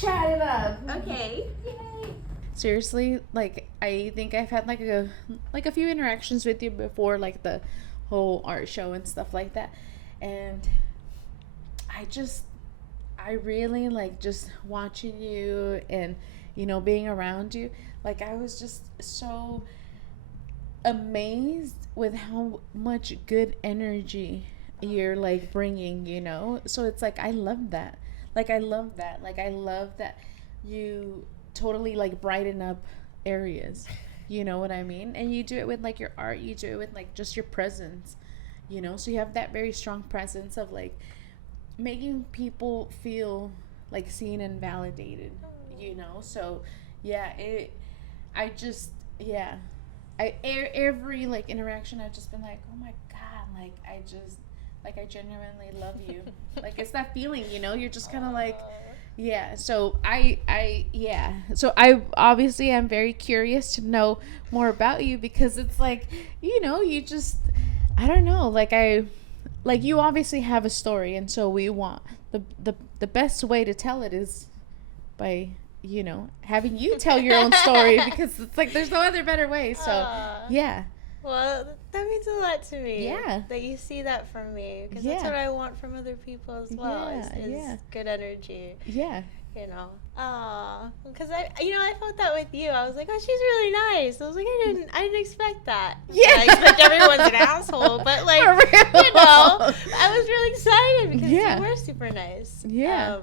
chat it up. Okay. Yay. Seriously, like I think I've had like a few interactions with you before, like the whole art show and stuff like that, and I really like just watching you and being around you. Like I was just so amazed with how much good energy you're like bringing. So it's like I love that. Like I love that. Like I love that you totally like brighten up areas. You know what I mean? And you do it with like your art, you do it with like just your presence. So you have that very strong presence of like making people feel like seen and validated. So yeah, I just yeah, every like interaction I've just been like, oh my god, like I genuinely love you. Like it's that feeling, you're just kind of like, yeah. So I obviously am very curious to know more about you, because it's like, you just, I don't know, like you obviously have a story, and so we want the best way to tell it is by having you tell your own story, because it's like there's no other better way. So yeah. Well, that means a lot to me. Yeah. That you see that from me, because that's what I want from other people as well. Is good energy. Yeah. Because I felt that with you. I was like, oh, she's really nice. I was like, I didn't expect that. Yeah. I expect everyone's an asshole, but like, I was really excited because you were super nice. Yeah.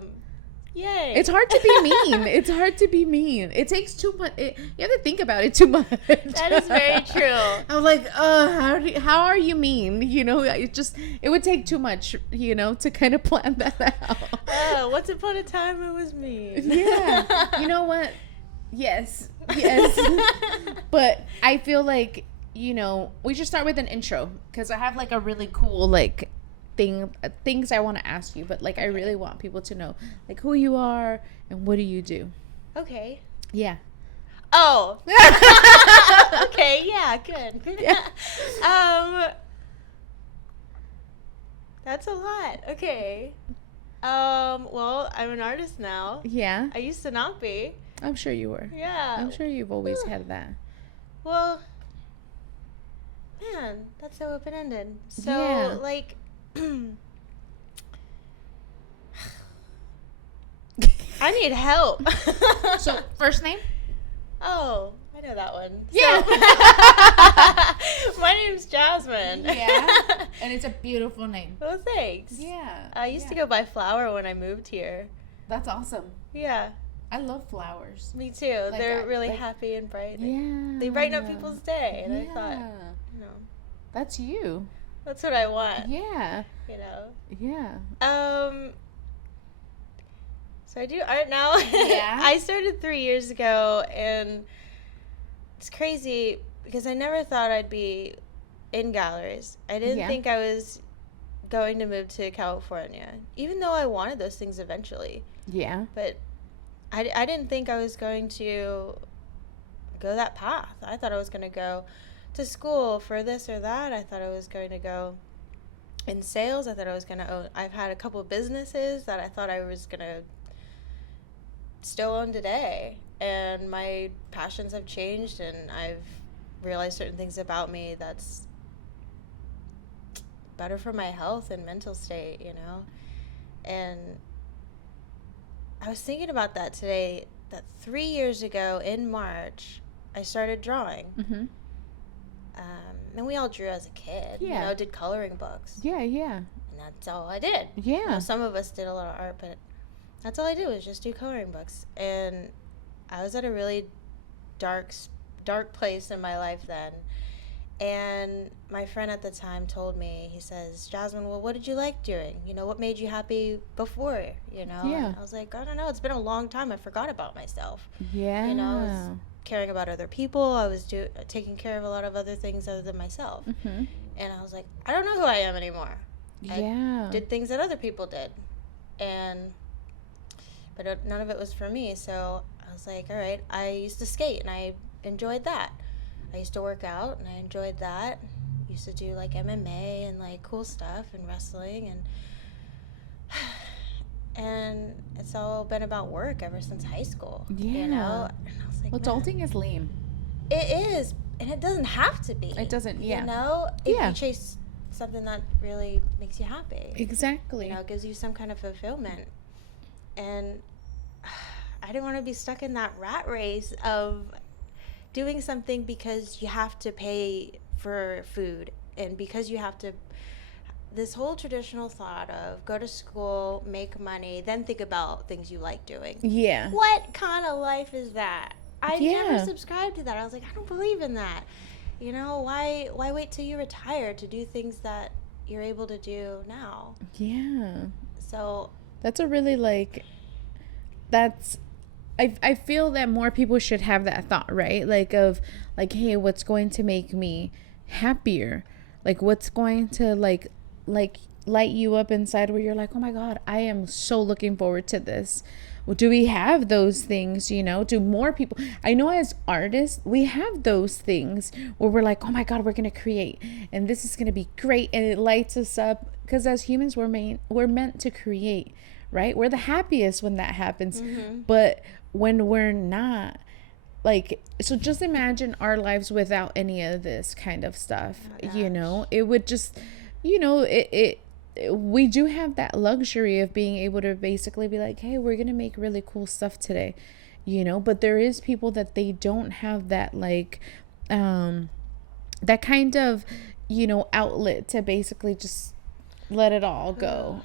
Yay. It's hard to be mean. It's hard to be mean. It takes too much. You have to think about it too much. That is very true. I was like, how are you mean? It would take too much, to kind of plan that out. Once upon a time, it was mean. Yeah. You know what? Yes. But I feel like, we should start with an intro, because I have like a really cool like things I want to ask you, but like I really want people to know like who you are and what do you do. Okay. Yeah. Oh. Okay, yeah, good. Yeah. That's a lot. Okay. Well, I'm an artist now. Yeah. I used to not be. I'm sure you were. Yeah. I'm sure you've always had that. Well, man, that's so open-ended. So, like, I need help. So, first name? Oh, I know that one. Yeah. So, my name's Jasmine. Yeah. And it's a beautiful name. Well, thanks. Yeah. I used to go by Flower when I moved here. That's awesome. Yeah. I love flowers. Me too. Like they're really happy and bright. Yeah. They brighten up people's day. And I thought, that's you. That's what I want. Yeah. Yeah. So I do art now. Yeah. I started 3 years ago, and it's crazy because I never thought I'd be in galleries. I didn't think I was going to move to California, even though I wanted those things eventually. Yeah. But I didn't think I was going to go that path. I thought I was going to go to school for this or that. I thought I was going to go in sales. I thought I was going to own. I've had a couple of businesses that I thought I was going to still own today. And my passions have changed, and I've realized certain things about me that's better for my health and mental state, And I was thinking about that today, that 3 years ago in March, I started drawing. Mm-hmm. And we all drew as a kid, did coloring books. Yeah. And that's all I did. Yeah. Some of us did a lot of art, but that's all I did was just do coloring books. And I was at a really dark place in my life then. And my friend at the time told me, he says, Jasmine, well, what did you like doing? What made you happy before, Yeah. And I was like, I don't know. It's been a long time. I forgot about myself. Yeah. I was caring about other people. I was taking care of a lot of other things other than myself. Mm-hmm. And I was like, I don't know who I am anymore. Yeah. I did things that other people did. But none of it was for me. So I was like, all right, I used to skate and I enjoyed that. I used to work out and I enjoyed that. Used to do like MMA and like cool stuff and wrestling And it's all been about work ever since high school. Yeah. And I was like, Well, man, adulting is lame. it is, and it doesn't have to be. It doesn't, yeah. If Yeah. you chase something that really makes you happy. Exactly. Gives you some kind of fulfillment. And I didn't want to be stuck in that rat race of doing something because you have to pay for food, and because you have to, this whole traditional thought of go to school, make money, then think about things you like doing. Yeah. What kind of life is that? I never Yeah. subscribed to that. I was like, I don't believe in that. Why wait till you retire to do things that you're able to do now? Yeah. So That's a really I feel that more people should have that thought, right? Like of like, hey, what's going to make me happier? Like what's going to like light you up inside where you're like, oh my God, I am so looking forward to this. Well, do we have those things, do more people? I know as artists, we have those things where we're like, oh my God, we're going to create and this is going to be great. And it lights us up because as humans, we're meant to create, right? We're the happiest when that happens. Mm-hmm. But when we're not, like, so just imagine our lives without any of this kind of stuff. It would just, we do have that luxury of being able to basically be like, hey, we're gonna make really cool stuff today, but there is people that they don't have that that kind of outlet to basically just let it all go.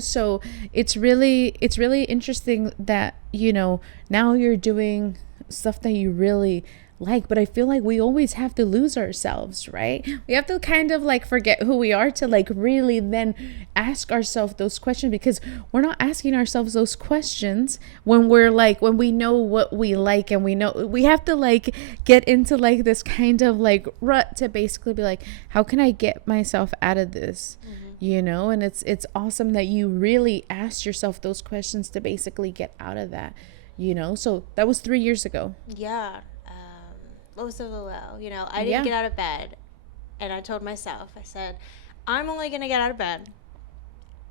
So it's really interesting that now you're doing stuff that you really like, but I feel like we always have to lose ourselves, right? We have to kind of forget who we are to really then ask ourselves those questions, because we're not asking ourselves those questions when when we know what we like, and we know we have to get into this kind of rut to basically be like, how can I get myself out of this? And it's awesome that you really asked yourself those questions to basically get out of that, so that was 3 years ago. Yeah. Low, I didn't get out of bed, and I told myself, I said, I'm only going to get out of bed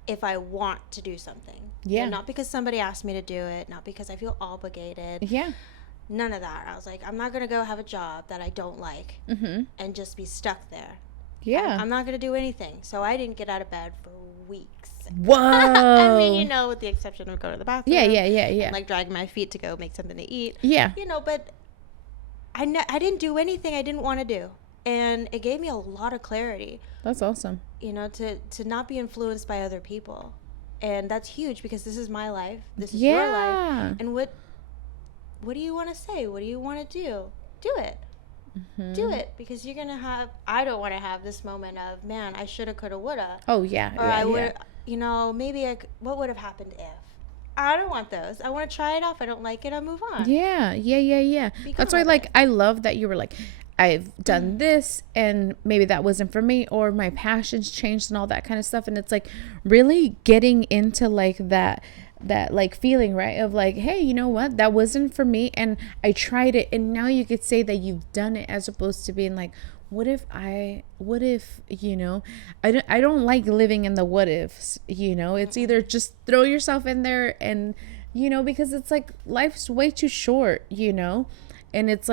if I want to do something. Yeah. And not because somebody asked me to do it, not because I feel obligated. Yeah. None of that. I was like, I'm not going to go have a job that I don't like and just be stuck there. Yeah. I'm not going to do anything. So I didn't get out of bed for weeks. Whoa. I mean, with the exception of going to the bathroom. Yeah. And dragging my feet to go make something to eat. Yeah. But I didn't do anything I didn't want to do. And it gave me a lot of clarity. That's awesome. To not be influenced by other people. And that's huge, because this is my life. This is your life. And what do you want to say? What do you want to do? Do it. Do it, because you're going to have, I don't want to have this moment of, man, I shoulda, coulda, woulda. Oh, yeah. Or I would, maybe what would have happened if? I don't want those. I want to try it off. I don't like it. I move on. Yeah. That's why, I love that you were like, I've done this, and maybe that wasn't for me, or my passions changed and all that kind of stuff. And it's really getting into that feeling, right, of hey, you know what, that wasn't for me, and I tried it, and now you could say that you've done it, as opposed to being what if I don't like living in the what ifs. It's either just throw yourself in there, and because it's life's way too short, and it's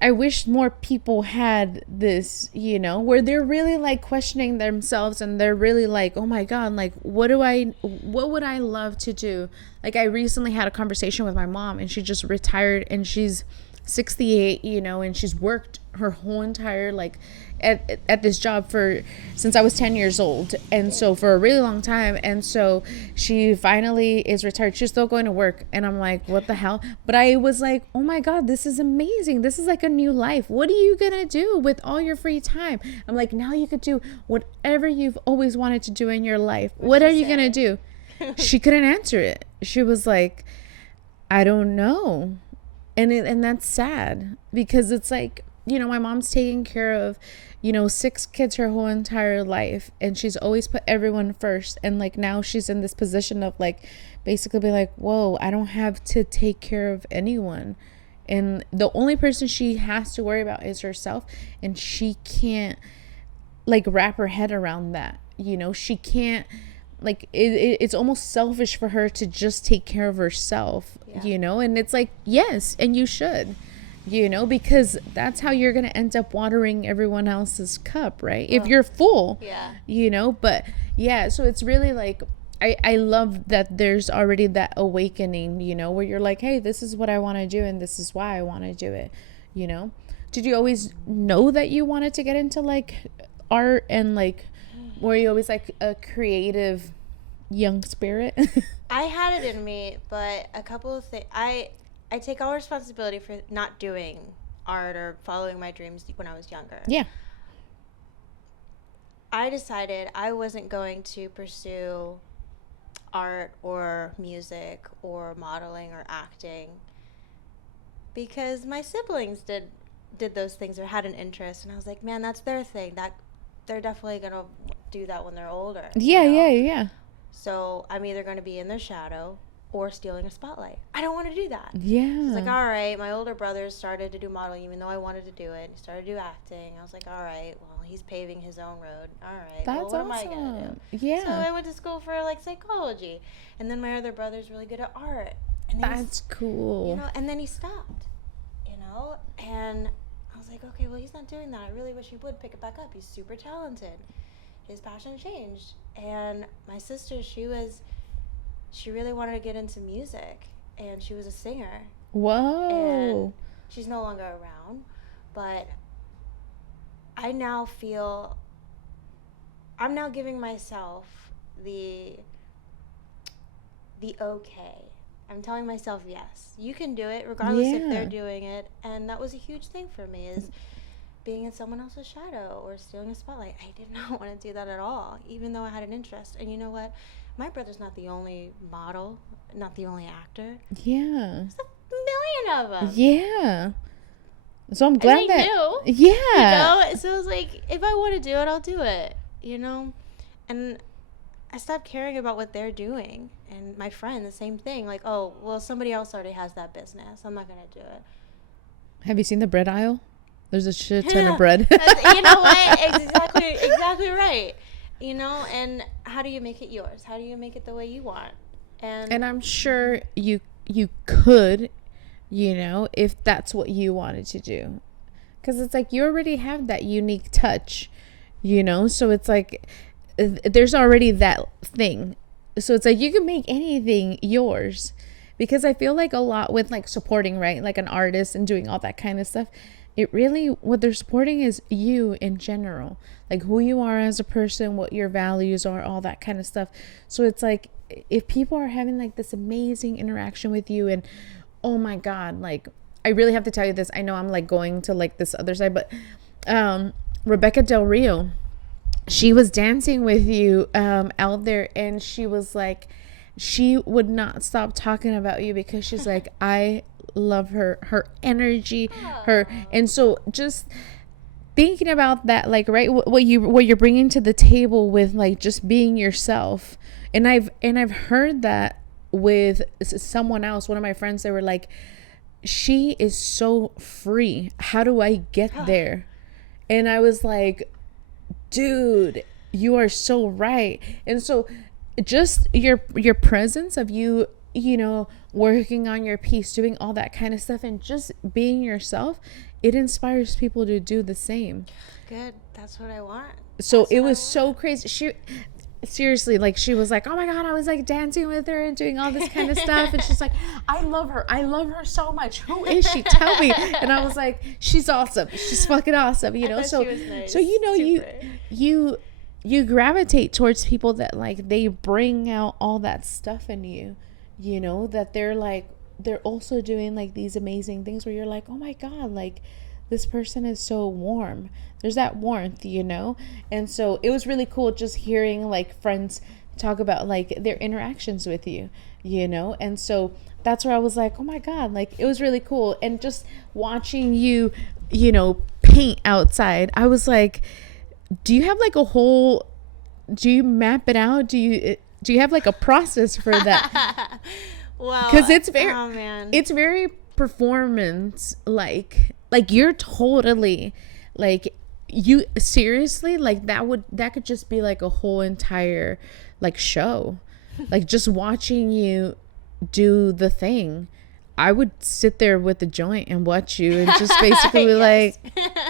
I wish more people had this, where they're really questioning themselves, and they're really oh my God, what would I love to do? I recently had a conversation with my mom, and she just retired, and she's 68, and she's worked her whole entire at this job since I was 10 years old, and so for a really long time. And so she finally is retired. She's still going to work, and I'm like, what the hell? But I was like, oh my God, this is amazing. This is a new life. What are you gonna do with all your free time? I'm like, now you could do whatever you've always wanted to do in your life. What are you gonna do? She couldn't answer it. She was like, I don't know. And that's sad, because it's my mom's taking care of 6 kids her whole entire life, and she's always put everyone first, and now she's in this position of basically be whoa, I don't have to take care of anyone, and the only person she has to worry about is herself, and she can't wrap her head around that. She can't like it's almost selfish for her to just take care of herself, Yeah. you know. And it's like, yes, and you should, you know, because that's how you're gonna end up watering everyone else's cup, right? If you're full, Yeah. you know. But yeah, so it's really like, I love that there's already that awakening, you know, where you're like, hey, this is what I want to do and this is why I want to do it, you know. Did you always know that you wanted to get into like art, and like were you always like a creative young spirit? I had it in me, but a couple of things. I take all responsibility for not doing art or following my dreams when I was younger. Yeah. I decided I wasn't going to pursue art or music or modeling or acting because my siblings did those things or had an interest, and I was like, man, that's their thing. That they're definitely gonna do that when they're older. Yeah, you know? yeah. So I'm either going to be in their shadow or stealing a spotlight. I don't want to do that. Yeah. It's like, all right, my older brother started to do modeling even though I wanted to do it. He started to do acting. I was like, all right, well, he's paving his own road. All right, That's well, what am I awesome. going to do? Yeah. So I went to school for like psychology. And then my other brother's really good at art. And then That's cool. you know, and then he stopped, you know, and I was like, okay, well, he's not doing that. I really wish he would pick it back up. He's super talented. His passion changed. And my sister, she really wanted to get into music, and she was a singer. Whoa. And she's no longer around, but I now feel I'm now giving myself the okay. I'm telling myself, yes, you can do it regardless if Yeah. they're doing it. And that was a huge thing for me, is being in someone else's shadow or stealing a spotlight. I did not want to do that at all, even though I had an interest. And you know what? My brother's not the only model, not the only actor. Yeah. There's a million of them. Yeah. So I'm glad I that. knew. Yeah. You know? So I was like, if I want to do it, I'll do it, you know? And I stopped caring about what they're doing. And my friend, the same thing. Like, oh, well, somebody else already has that business. I'm not going to do it. Have you seen the bread aisle? There's a shit ton of bread. You know what? Exactly right. You know, and how do you make it yours? How do you make it the way you want? And I'm sure you could, you know, if that's what you wanted to do. Because it's like you already have that unique touch, you know? So it's like there's already that thing. So it's like you can make anything yours. Because I feel like a lot with like supporting, right? Like an artist and doing all that kind of stuff. It really, what they're supporting is you in general, like who you are as a person, what your values are, all that kind of stuff. So it's like, if people are having like this amazing interaction with you, and oh my God, like I really have to tell you this. I know I'm like going to like this other side, but Rebecca Del Rio, she was dancing with you out there, and she was like, she would not stop talking about you because she's like, I love her energy, her. And so just thinking about that, like, right, what you're bringing to the table with like just being yourself. And I've heard that with someone else, one of my friends. They were like, she is so free, how do I get there? And I was like, dude, you are so right. And so just your presence of you know, working on your piece, doing all that kind of stuff, and just being yourself, it inspires people to do the same. Good. That's what I want. So it was so crazy. She seriously, like, she was like, oh my God, I was like dancing with her and doing all this kind of stuff. And she's like, I love her so much. Who is she? Tell me. And I was like, she's awesome. She's fucking awesome. You know, so nice. so you know, Super. you gravitate towards people that like they bring out all that stuff in you, you know, that they're also doing like these amazing things where you're like, oh my God, like this person is so warm. There's that warmth, you know. And so it was really cool just hearing like friends talk about like their interactions with you, you know. And so that's where I was like, oh my God, like it was really cool. And just watching you, you know, paint outside, I was like, do you have like do you map it out? Do you have like a process for that? Well, because it's very, oh man, it's very performance like you're totally like you seriously, like that could just be like a whole entire like show, like just watching you do the thing. I would sit there with the joint and watch you and just basically be like,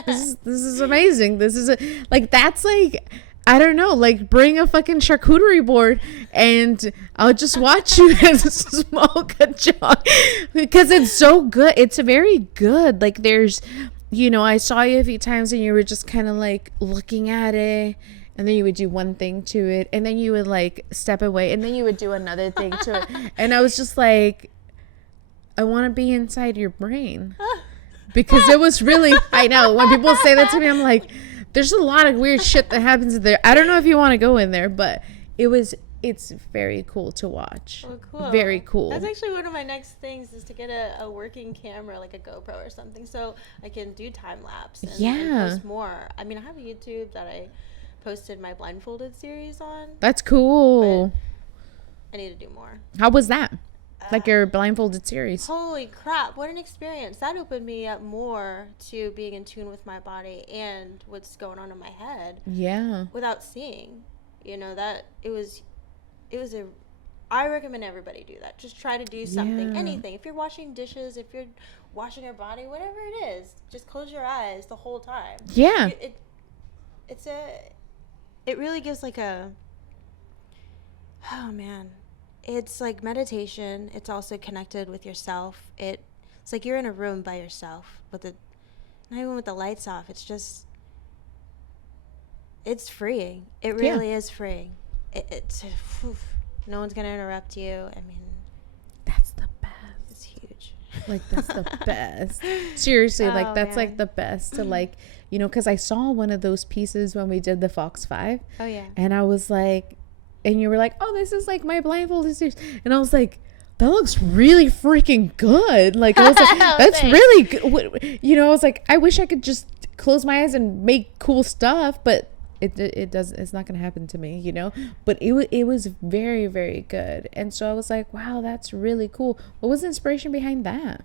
this is amazing. This is like, that's like, I don't know, like bring a fucking charcuterie board and I'll just watch you smoke a joint because it's so good. It's very good. Like there's, I saw you a few times and you were just kind of like looking at it, and then you would do one thing to it, and then you would like step away, and then you would do another thing to it. And I was just like, I want to be inside your brain, because it was really, I know when people say that to me, I'm like, there's a lot of weird shit that happens in there. I don't know if you want to go in there, but it's very cool to watch. Oh, cool. Very cool. That's actually one of my next things, is to get a working camera, like a GoPro or something, so I can do time lapse and post more. I mean, I have a YouTube that I posted my blindfolded series on. That's cool. I need to do more. How was that? Like your blindfolded series? Holy crap, what an experience. That opened me up more to being in tune with my body and what's going on in my head. Yeah. Without seeing. That it was I recommend everybody do that. Just try to do something, anything. If you're washing dishes, if you're washing your body, whatever it is, just close your eyes the whole time. Yeah. It really gives like oh man. It's like meditation. It's also connected with yourself. It's like you're in a room by yourself, not even with the lights off. It's freeing. It really is freeing. No one's gonna interrupt you. I mean, that's the best. It's huge. Like that's the best. Seriously, like that's man. Like the best to like, because I saw one of those pieces when we did the Fox 5. Oh yeah. And I was like, and you were like, oh, this is like my blindfolded series. And I was like, that looks really freaking good. Like, I was like, that's really good. I was like, I wish I could just close my eyes and make cool stuff, but it's not going to happen to me, But it was very, very good. And so I was like, wow, that's really cool. What was the inspiration behind that?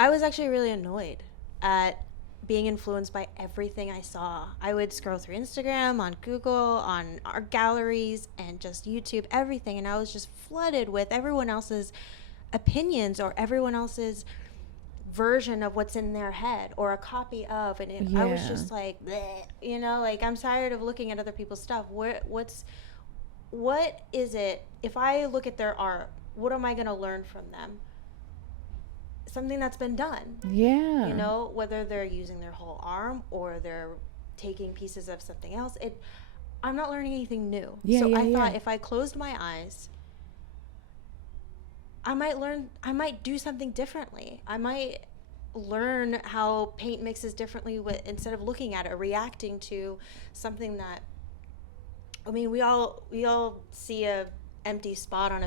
I was actually really annoyed at being influenced by everything I saw. I would scroll through Instagram, on Google, on our galleries, and just YouTube, everything. And I was just flooded with everyone else's opinions or everyone else's version of what's in their head or a copy of. And I was just like, bleh, like I'm tired of looking at other people's stuff. What is it? If I look at their art, what am I going to learn from them? Something that's been done. Yeah. Whether they're using their whole arm or they're taking pieces of something else. I'm not learning anything new. So I thought if I closed my eyes, I might do something differently. I might learn how paint mixes differently instead of looking at it or reacting to something that, I mean, we all see a empty spot on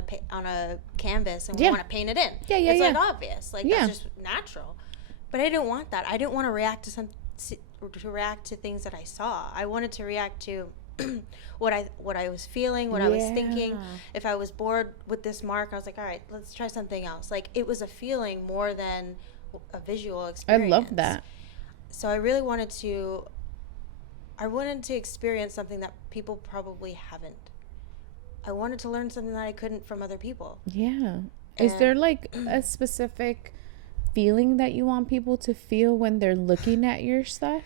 a canvas and we want to paint it in. It's like obvious, like that's just natural. But I didn't want that. I didn't want to react to things that I saw. I wanted to react to what I was feeling, what I was thinking. If I was bored with this mark, I was like, all right, let's try something else. Like it was a feeling more than a visual experience. I love that. So I really wanted to experience something that people probably haven't. I wanted to learn something that I couldn't from other people. Yeah. Is there like a specific feeling that you want people to feel when they're looking at your stuff?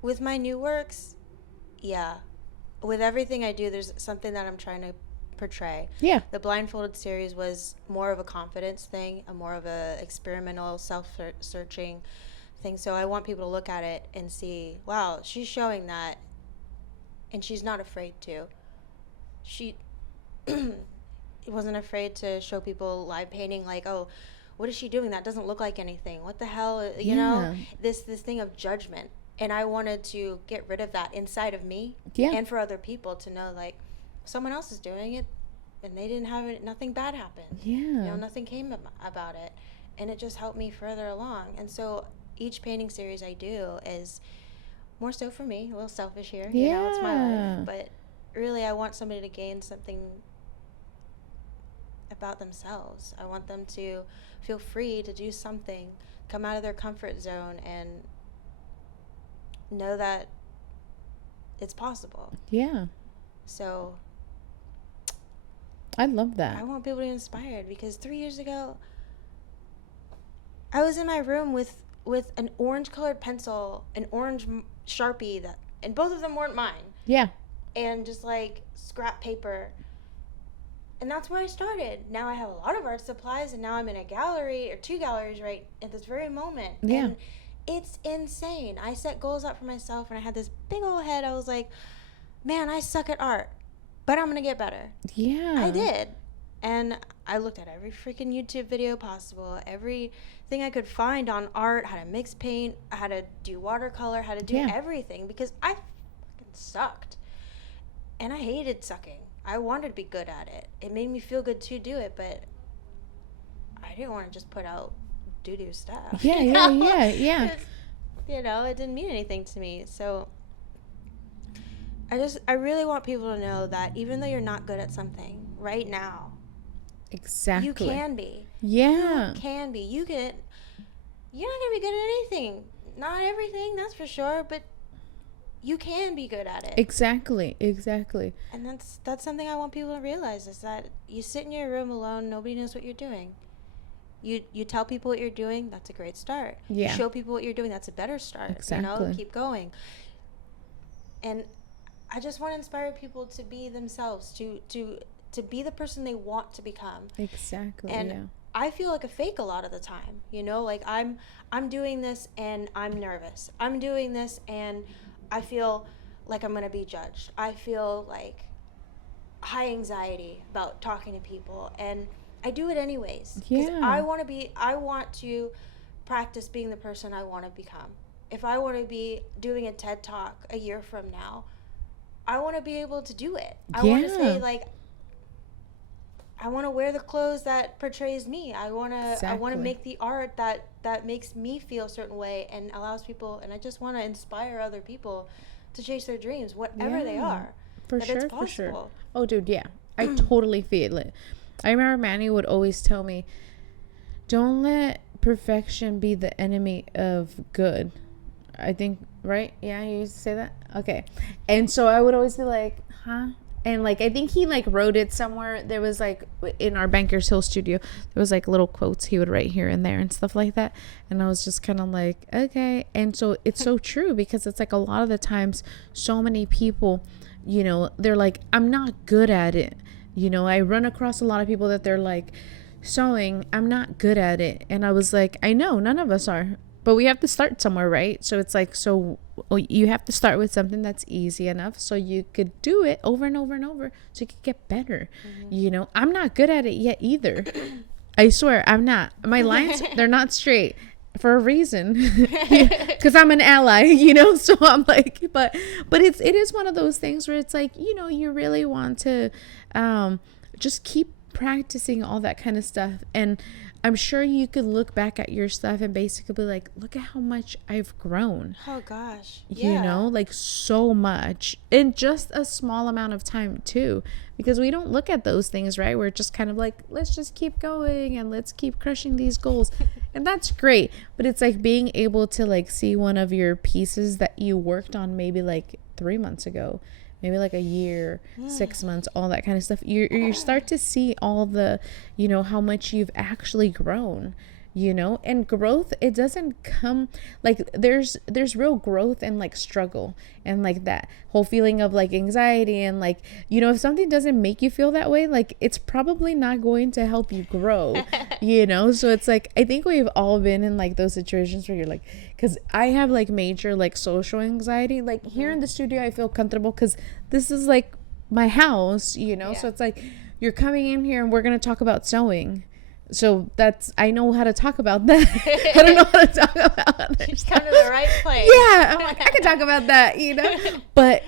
With my new works, yeah. With everything I do, there's something that I'm trying to portray. Yeah. The blindfolded series was more of a confidence thing, more of a experimental self-searching thing. So I want people to look at it and see, wow, she's showing that, and she's not afraid to. She wasn't afraid to show people live painting, like, oh, what is she doing? That doesn't look like anything. What the hell? You know, this thing of judgment. And I wanted to get rid of that inside of me and for other people to know, like, someone else is doing it and they didn't have it, nothing bad happened. Yeah. Nothing came about it. And it just helped me further along. And so each painting series I do is more so for me, a little selfish here. It's my life. But really, I want somebody to gain something about themselves. I want them to feel free to do something, come out of their comfort zone, and know that it's possible. Yeah. So I love that. I want people to be inspired, because 3 years ago, I was in my room with an orange colored pencil, an orange Sharpie, and both of them weren't mine. Yeah. And just like scrap paper. And that's where I started. Now I have a lot of art supplies, and now I'm in a gallery or 2 galleries right at this very moment. Yeah. And it's insane. I set goals up for myself, and I had this big old head. I was like, man, I suck at art, but I'm going to get better. Yeah. I did. And I looked at every freaking YouTube video possible, everything I could find on art, how to mix paint, how to do watercolor, how to do everything, because I fucking sucked. And I hated sucking. I wanted to be good at it. It made me feel good to do it, but I didn't want to just put out doo-doo stuff. Yeah, yeah. You know, it didn't mean anything to me. So I really want people to know that even though you're not good at something right now, exactly, you can be. Yeah. You can be. You're not going to be good at anything. Not everything, that's for sure, but you can be good at it. Exactly. And that's something I want people to realize, is that you sit in your room alone, nobody knows what you're doing. You tell people what you're doing, that's a great start. Yeah. You show people what you're doing, that's a better start. Exactly. You know, keep going. And I just want to inspire people to be themselves, to be the person they want to become. Exactly. And I feel like a fake a lot of the time, you know, like I'm doing this and I'm nervous. I'm doing this and I feel like I'm going to be judged. I feel like high anxiety about talking to people, and I do it anyways. Because I want to practice being the person I want to become. If I want to be doing a TED Talk a year from now, I want to be able to do it. I want to say, like, I want to wear the clothes that portrays me. I want to make the art that makes me feel a certain way and allows people, and I just want to inspire other people to chase their dreams, whatever they are. For that sure, it's possible. for sure. Oh, dude, yeah. I totally feel it. I remember Manny would always tell me, don't let perfection be the enemy of good. I think, right? Yeah, you used to say that? Okay. And so I would always be like, huh? And like, I think he like wrote it somewhere. There was like in our Bankers Hill studio, there was like little quotes he would write here and there and stuff like that. And I was just kind of like, okay. And so it's so true, because it's like a lot of the times so many people, you know, they're like, I'm not good at it. You know, I run across a lot of people that they're like, sewing, I'm not good at it. And I was like, I know, none of us are. But we have to start somewhere, right? So it's like, so you have to start with something that's easy enough so you could do it over and over and over so you could get better. You know, I'm not good at it yet either. I swear, I'm not. My lines, they're not straight for a reason, because I'm an ally, you know? So I'm like, but it is one of those things where it's like, you know, you really want to just keep practicing all that kind of stuff. And I'm sure you could look back at your stuff and basically be like, look at how much I've grown. Oh gosh. You know, like so much in just a small amount of time too, because we don't look at those things, right? We're just kind of like, let's just keep going and let's keep crushing these goals. And that's great. But it's like being able to like see one of your pieces that you worked on maybe like 3 months ago, maybe like a year, 6 months, all that kind of stuff. You start to see all the, you know, how much you've actually grown, you know. And growth, it doesn't come like there's real growth and like struggle and like that whole feeling of like anxiety and like, you know, if something doesn't make you feel that way, like it's probably not going to help you grow, you know. So it's like, I think we've all been in like those situations where you're like, because I have like major like social anxiety. Like here in the studio I feel comfortable because this is like my house, you know. So it's like, you're coming in here and we're going to talk about sewing. So that's, I know how to talk about that. I don't know how to talk about other She's stuff. come to the right place. Yeah, I'm like, I can talk about that, you know. But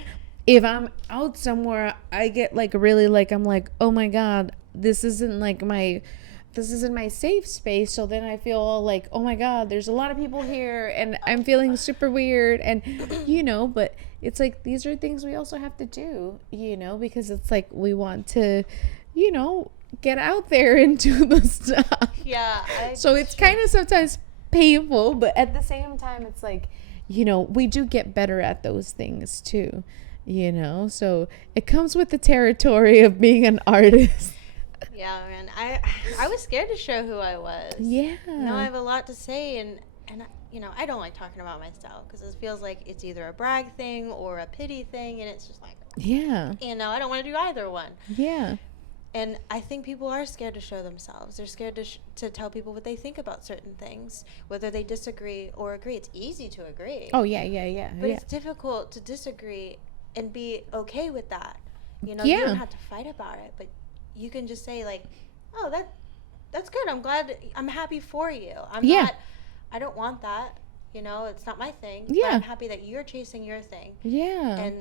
if I'm out somewhere, I get like really like, I'm like, oh my God, this isn't my safe space. So then I feel all like, oh my God, there's a lot of people here and I'm feeling super weird. And, you know, but it's like, these are things we also have to do, you know, because it's like, we want to, you know, get out there and do the stuff. Yeah. So it's kind of sometimes painful, but at the same time, it's like, we do get better at those things too, so it comes with the territory of being an artist. Yeah, man. I was scared to show who I was. Yeah. Now I have a lot to say, and I don't like talking about myself because it feels like it's either a brag thing or a pity thing, and it's just like, yeah, I don't want to do either one. Yeah. And I think people are scared to show themselves. They're scared to tell people what they think about certain things, whether they disagree or agree. It's easy to agree. Oh, yeah. But it's difficult to disagree and be okay with that. You don't have to fight about it, but you can just say, like, oh, that's good. I'm glad. I'm happy for you. I don't want that. It's not my thing. Yeah. But I'm happy that you're chasing your thing. Yeah. And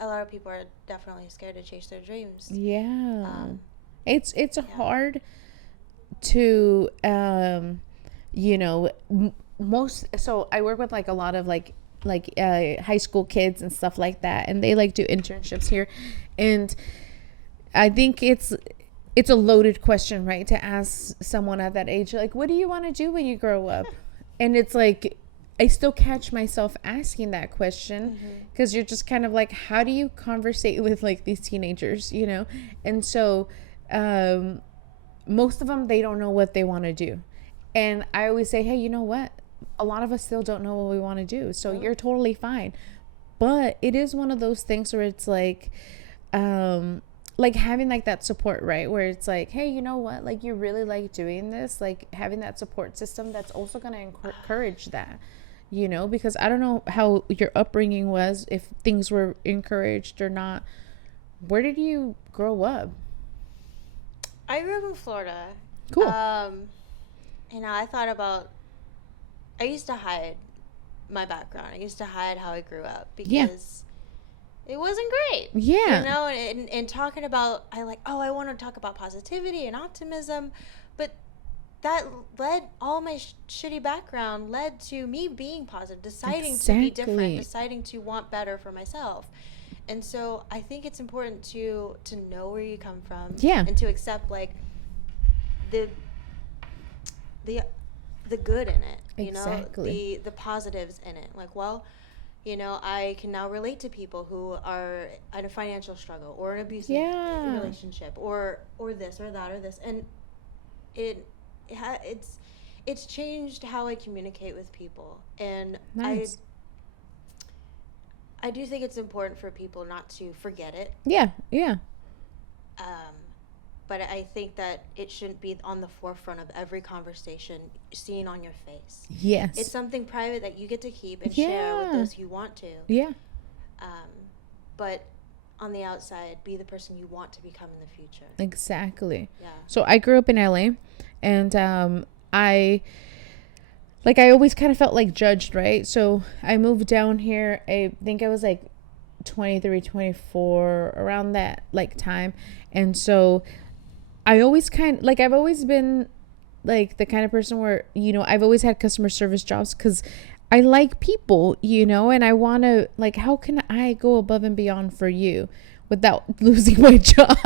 a lot of people are definitely scared to chase their dreams. Yeah. It's hard to, so I work with like a lot of like high school kids and stuff like that. And they like do internships here. And I think it's a loaded question, right? To ask someone at that age, like, what do you want to do when you grow up? And it's like, I still catch myself asking that question because you're just kind of like, how do you conversate with like these teenagers, And so most of them, they don't know what they want to do. And I always say, hey, you know what? A lot of us still don't know what we want to do. So you're totally fine. But it is one of those things where it's like having like that support, right? Where it's like, hey, you know what? Like, you really like doing this, like having that support system that's also going to encourage that, because I don't know how your upbringing was, if things were encouraged or not. Where did you grow up? I grew up in Florida. Cool. I used to hide my background. I used to hide how I grew up because it wasn't great. Yeah. And talking about, I want to talk about positivity and optimism, but that led, all my shitty background led to me being positive, deciding to be different, deciding to want better for myself. And so I think it's important to know where you come from. Yeah. And to accept like the good in it, exactly. The positives in it. Like, well, I can now relate to people who are in a financial struggle or an abusive relationship or this or that or this. And it's changed how I communicate with people. And nice. I do think it's important for people not to forget it. Yeah. But I think that it shouldn't be on the forefront of every conversation, seen on your face. Yes. It's something private that you get to keep and share with those you want to. Yeah. But on the outside, be the person you want to become in the future. Exactly. Yeah. So I grew up in LA, and I always kind of felt like judged, right? So I moved down here, I think I was like 23, 24, around that like time. And so I always I've always been like the kind of person where, I've always had customer service jobs because I like people, and I want to, like, how can I go above and beyond for you without losing my job?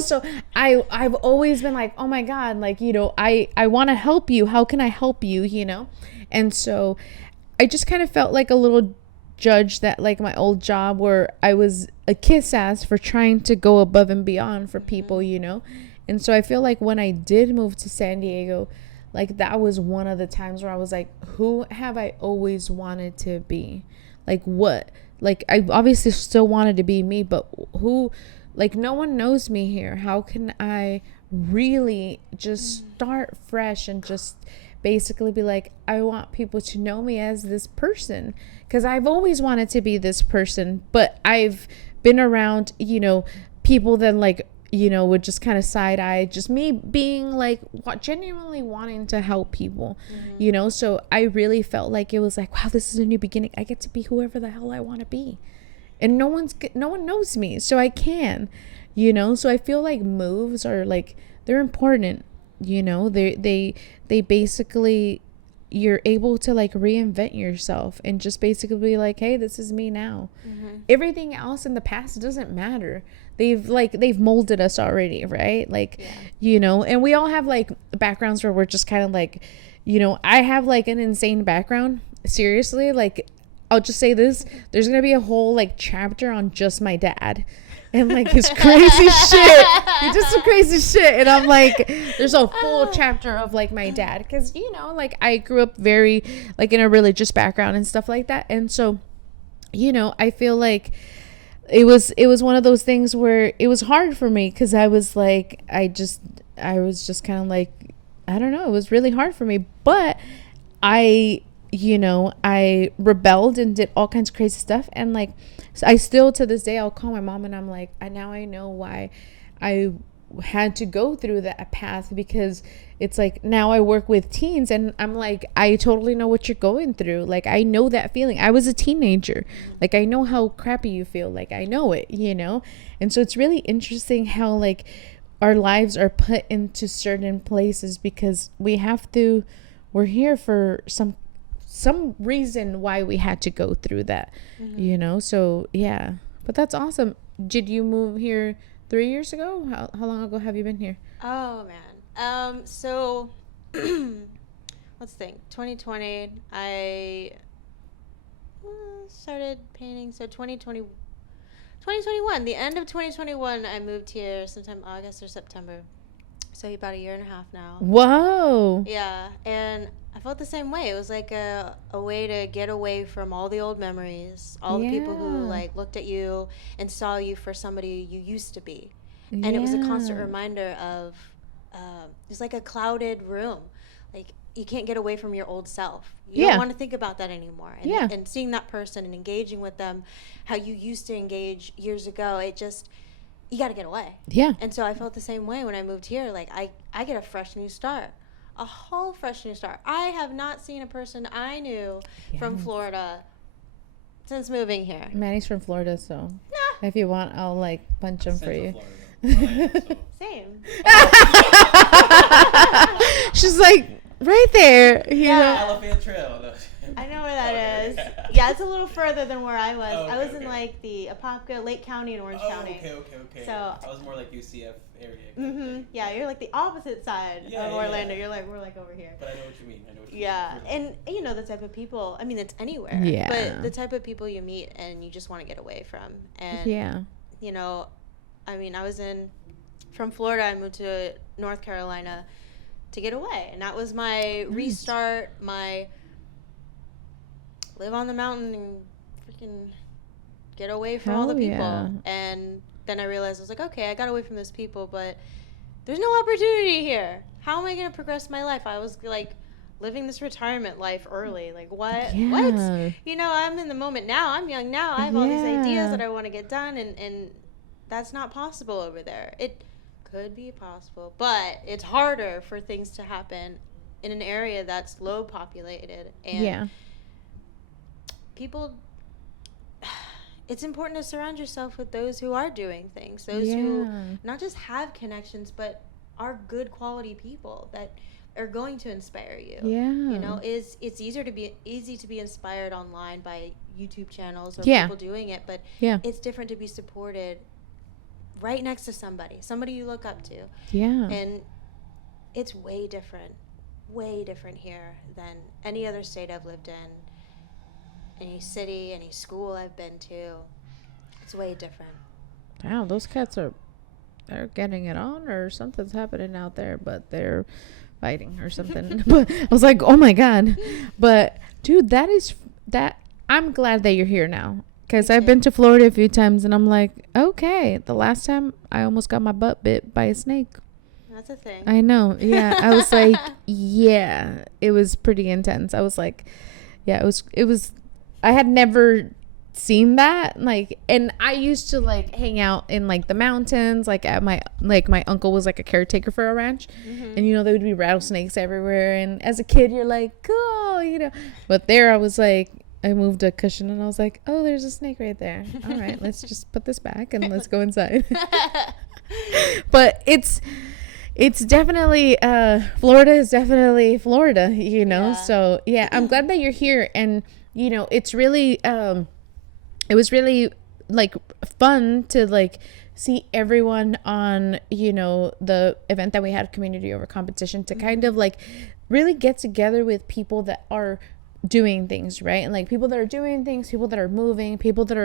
So I've always been like, oh my God, like, I want to help you. How can I help you? And so I just kind of felt like a little judged that, like, my old job where I was a kiss ass for trying to go above and beyond for people, And so I feel like when I did move to San Diego, like, that was one of the times where I was like, who have I always wanted to be? Like, what? Like, I obviously still wanted to be me, but who? Like, no one knows me here. How can I really just start fresh and just basically be like, I want people to know me as this person? Because I've always wanted to be this person, but I've been around, people that, like, would just kind of side eye just me being like genuinely wanting to help people, so I really felt like it was like, wow, this is a new beginning. I get to be whoever the hell I want to be, and no one knows me, so I can, so I feel like moves are like, they're important, they basically you're able to like reinvent yourself and just basically be like, hey, this is me now. Everything else in the past doesn't matter. They've molded us already, right? Like, you know, and we all have like backgrounds where we're just kind of like, you know, I have like an insane background. Seriously, like, I'll just say this, there's gonna be a whole like chapter on just my dad and like his crazy shit. He did some crazy shit, and I'm like, there's a full chapter of like my dad, because, you know, like I grew up very like in a religious background and stuff like that. And so, you know, I feel like it was one of those things where it was hard for me, because I was like, I was just kind of like, I don't know, it was really hard for me. But I rebelled and did all kinds of crazy stuff. And like, so I still, to this day, I'll call my mom and I'm like, now I know why I had to go through that path, because it's like, now I work with teens and I'm like, I totally know what you're going through. Like, I know that feeling. I was a teenager. Like, I know how crappy you feel. Like, I know it, you know? And so it's really interesting how like our lives are put into certain places, because we're here for some reason why we had to go through that, you know? So yeah, but that's awesome. Did you move here 3 years ago? How long ago have you been here? Oh man. So let's think. 2020, I started painting. So 2021, the end of 2021, I moved here sometime August or September. So about a year and a half now. Whoa. Yeah, and I felt the same way. It was like a way to get away from all the old memories, all the people who like looked at you and saw you for somebody you used to be. And it was a constant reminder of, it's like a clouded room. Like, you can't get away from your old self. You don't want to think about that anymore. And, and seeing that person and engaging with them, how you used to engage years ago, it just, you got to get away. Yeah. And so I felt the same way when I moved here. Like, I get a fresh new start. A whole fresh new start. I have not seen a person I knew from Florida since moving here. Manny's from Florida, so if you want, I'll like punch him for you. Same. She's like right there. You know? Elephant Trail. I know where that is. Yeah, it's a little further than where I was. I was in like the Apopka, Lake County, and Orange County. Okay. So I was more like UCF area. Yeah, you're like the opposite side of Orlando. You're like, we're like over here. But I know what you mean. And you know the type of people. I mean, it's anywhere. Yeah. But the type of people you meet and you just want to get away from. And you know, I mean, from Florida, I moved to North Carolina to get away, and that was my restart, my live on the mountain and freaking get away from all the people. And then I realized, I was like, okay, I got away from those people, but there's no opportunity here. How am I going to progress my life? I was like living this retirement life early. Like, what? You know, I'm in the moment now. I'm young now. I have all these ideas that I want to get done, and that's not possible over there. It could be possible, but it's harder for things to happen in an area that's low populated. And people, it's important to surround yourself with those who are doing things, those who not just have connections, but are good quality people that are going to inspire you. You know, it's easy to be inspired online by YouTube channels or people doing it, but it's different to be supported right next to somebody you look up to. And it's way different here than any other state I've lived in, any city, any school I've been to. It's way different. Wow, those cats they're getting it on, or something's happening out there, but they're fighting or something. But I was like, oh my God. But dude, I'm glad that you're here now. Because I've been to Florida a few times, and I'm like, okay, the last time I almost got my butt bit by a snake. That's a thing. I know. Yeah. I was like, it was pretty intense. I was like, it was, I had never seen that. Like, and I used to like hang out in like the mountains, like at my uncle was like a caretaker for a ranch. And, you know, there would be rattlesnakes everywhere. And as a kid, you're like, cool, you know, but there I was like, I moved a cushion and I was like, oh, there's a snake right there. All right, let's just put this back and let's go inside. But it's it's definitely Florida is definitely Florida, you know. Yeah. So yeah, I'm glad that you're here, and you know, it's really it was really like fun to like see everyone on, you know, the event that we had, community over competition, to kind of like really get together with people that are doing things right, and like people that are doing things, people that are moving, people that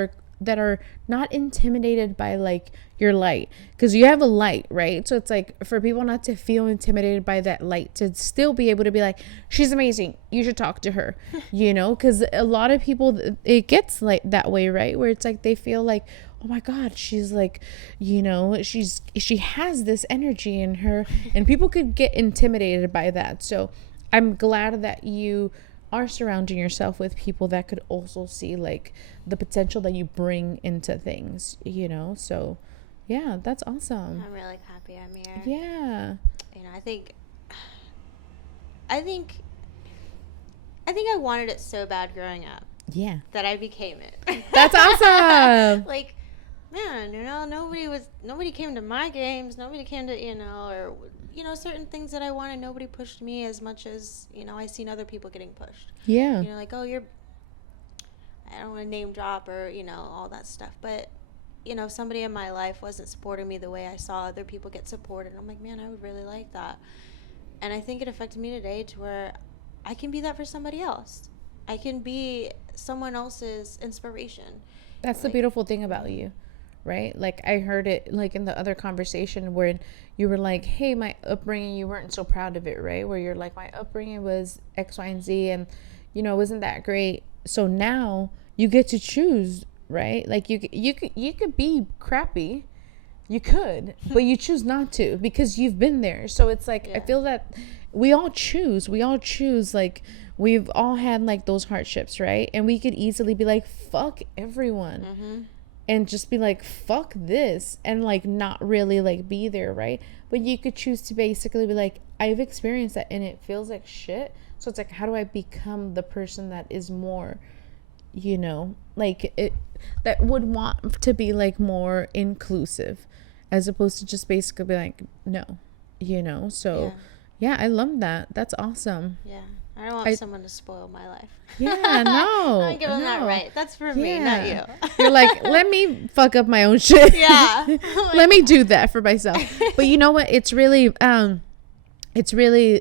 are not intimidated by like your light, because you have a light, right? So it's like for people not to feel intimidated by that light, to still be able to be like, she's amazing, you should talk to her, you know, because a lot of people, it gets like that way, right, where it's like they feel like, oh my god, she's like, you know, she has this energy in her, and people could get intimidated by that. So I'm glad that you are surrounding yourself with people that could also see like the potential that you bring into things, you know. So yeah, that's awesome. I'm really happy I'm here. Yeah. You know, I think I wanted it so bad growing up Yeah, that I became it. that's awesome. Like, man, you know, nobody came to my games, nobody came to, you know, or, you know, certain things that I wanted, nobody pushed me as much as, you know, I seen other people getting pushed. Yeah. You know, like, oh, I don't want to name drop or, you know, all that stuff, but, you know, if somebody in my life wasn't supporting me the way I saw other people get supported, I'm like, man, I would really like that. And I think it affected me today to where I can be that for somebody else. I can be someone else's inspiration. That's the beautiful thing about you, right? Like I heard it like in the other conversation where you were like, hey, my upbringing, you weren't so proud of it, right? Where you're like, my upbringing was X, Y, and Z, and you know, it wasn't that great. So now you get to choose, right? Like you could be crappy, you could, but you choose not to because you've been there. So it's like, I feel that we all choose like, we've all had like those hardships, right? And we could easily be like, fuck everyone, and just be like, fuck this, and like not really like be there, right? But you could choose to basically be like, I've experienced that and it feels like shit. So it's like, how do I become the person that is more, you know, like it, that would want to be like more inclusive, as opposed to just basically be like, no, you know. So yeah, I love that. That's awesome. Yeah. I don't want someone to spoil my life. Yeah, no. I'm giving that right. That's for me, not you. You're like, let me fuck up my own shit. Yeah. Let me do that for myself. But you know what? It's really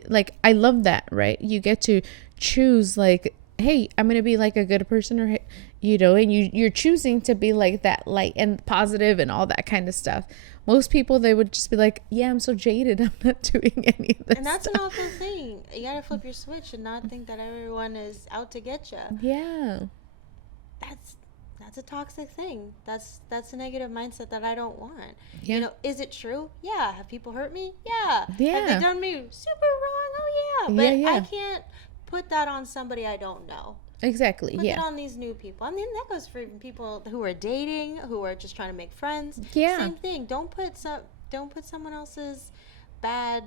like, I love that, right? You get to choose like, hey, I'm going to be like a good person, or, you know, and you're choosing to be like that light and positive and all that kind of stuff. Most people, they would just be like, yeah, I'm so jaded, I'm not doing any of this. And that's stuff. an awful thing. You gotta flip your switch and not think that everyone is out to get you. Yeah. That's a toxic thing. That's a negative mindset that I don't want. Yeah. You know, is it true? Yeah. Have people hurt me? Yeah. Yeah. Have they done me super wrong? Oh yeah. But Yeah. I can't put that on somebody I don't know. Exactly. Put it on these new people. I mean, that goes for even people who are dating, who are just trying to make friends. Yeah. Same thing. Don't put someone else's bad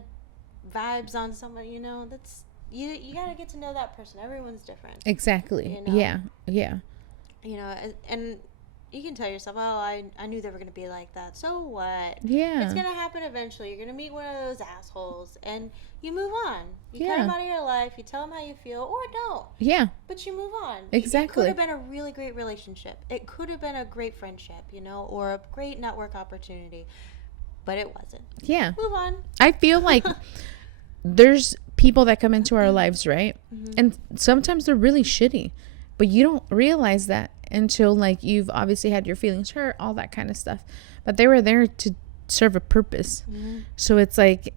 vibes on someone. You know, that's you got to get to know that person. Everyone's different. Exactly. You know? Yeah. You know, and you can tell yourself, oh, I knew they were going to be like that. So what? Yeah. It's going to happen eventually. You're going to meet one of those assholes, and you move on. You cut Yeah. them out of your life. You tell them how you feel, or don't. Yeah. But you move on. Exactly. It could have been a really great relationship. It could have been a great friendship, you know, or a great network opportunity. But it wasn't. Yeah. Move on. I feel like there's people that come into our lives, right? And sometimes they're really shitty, but you don't realize that until like you've obviously had your feelings hurt, all that kind of stuff. But they were there to serve a purpose. So it's like,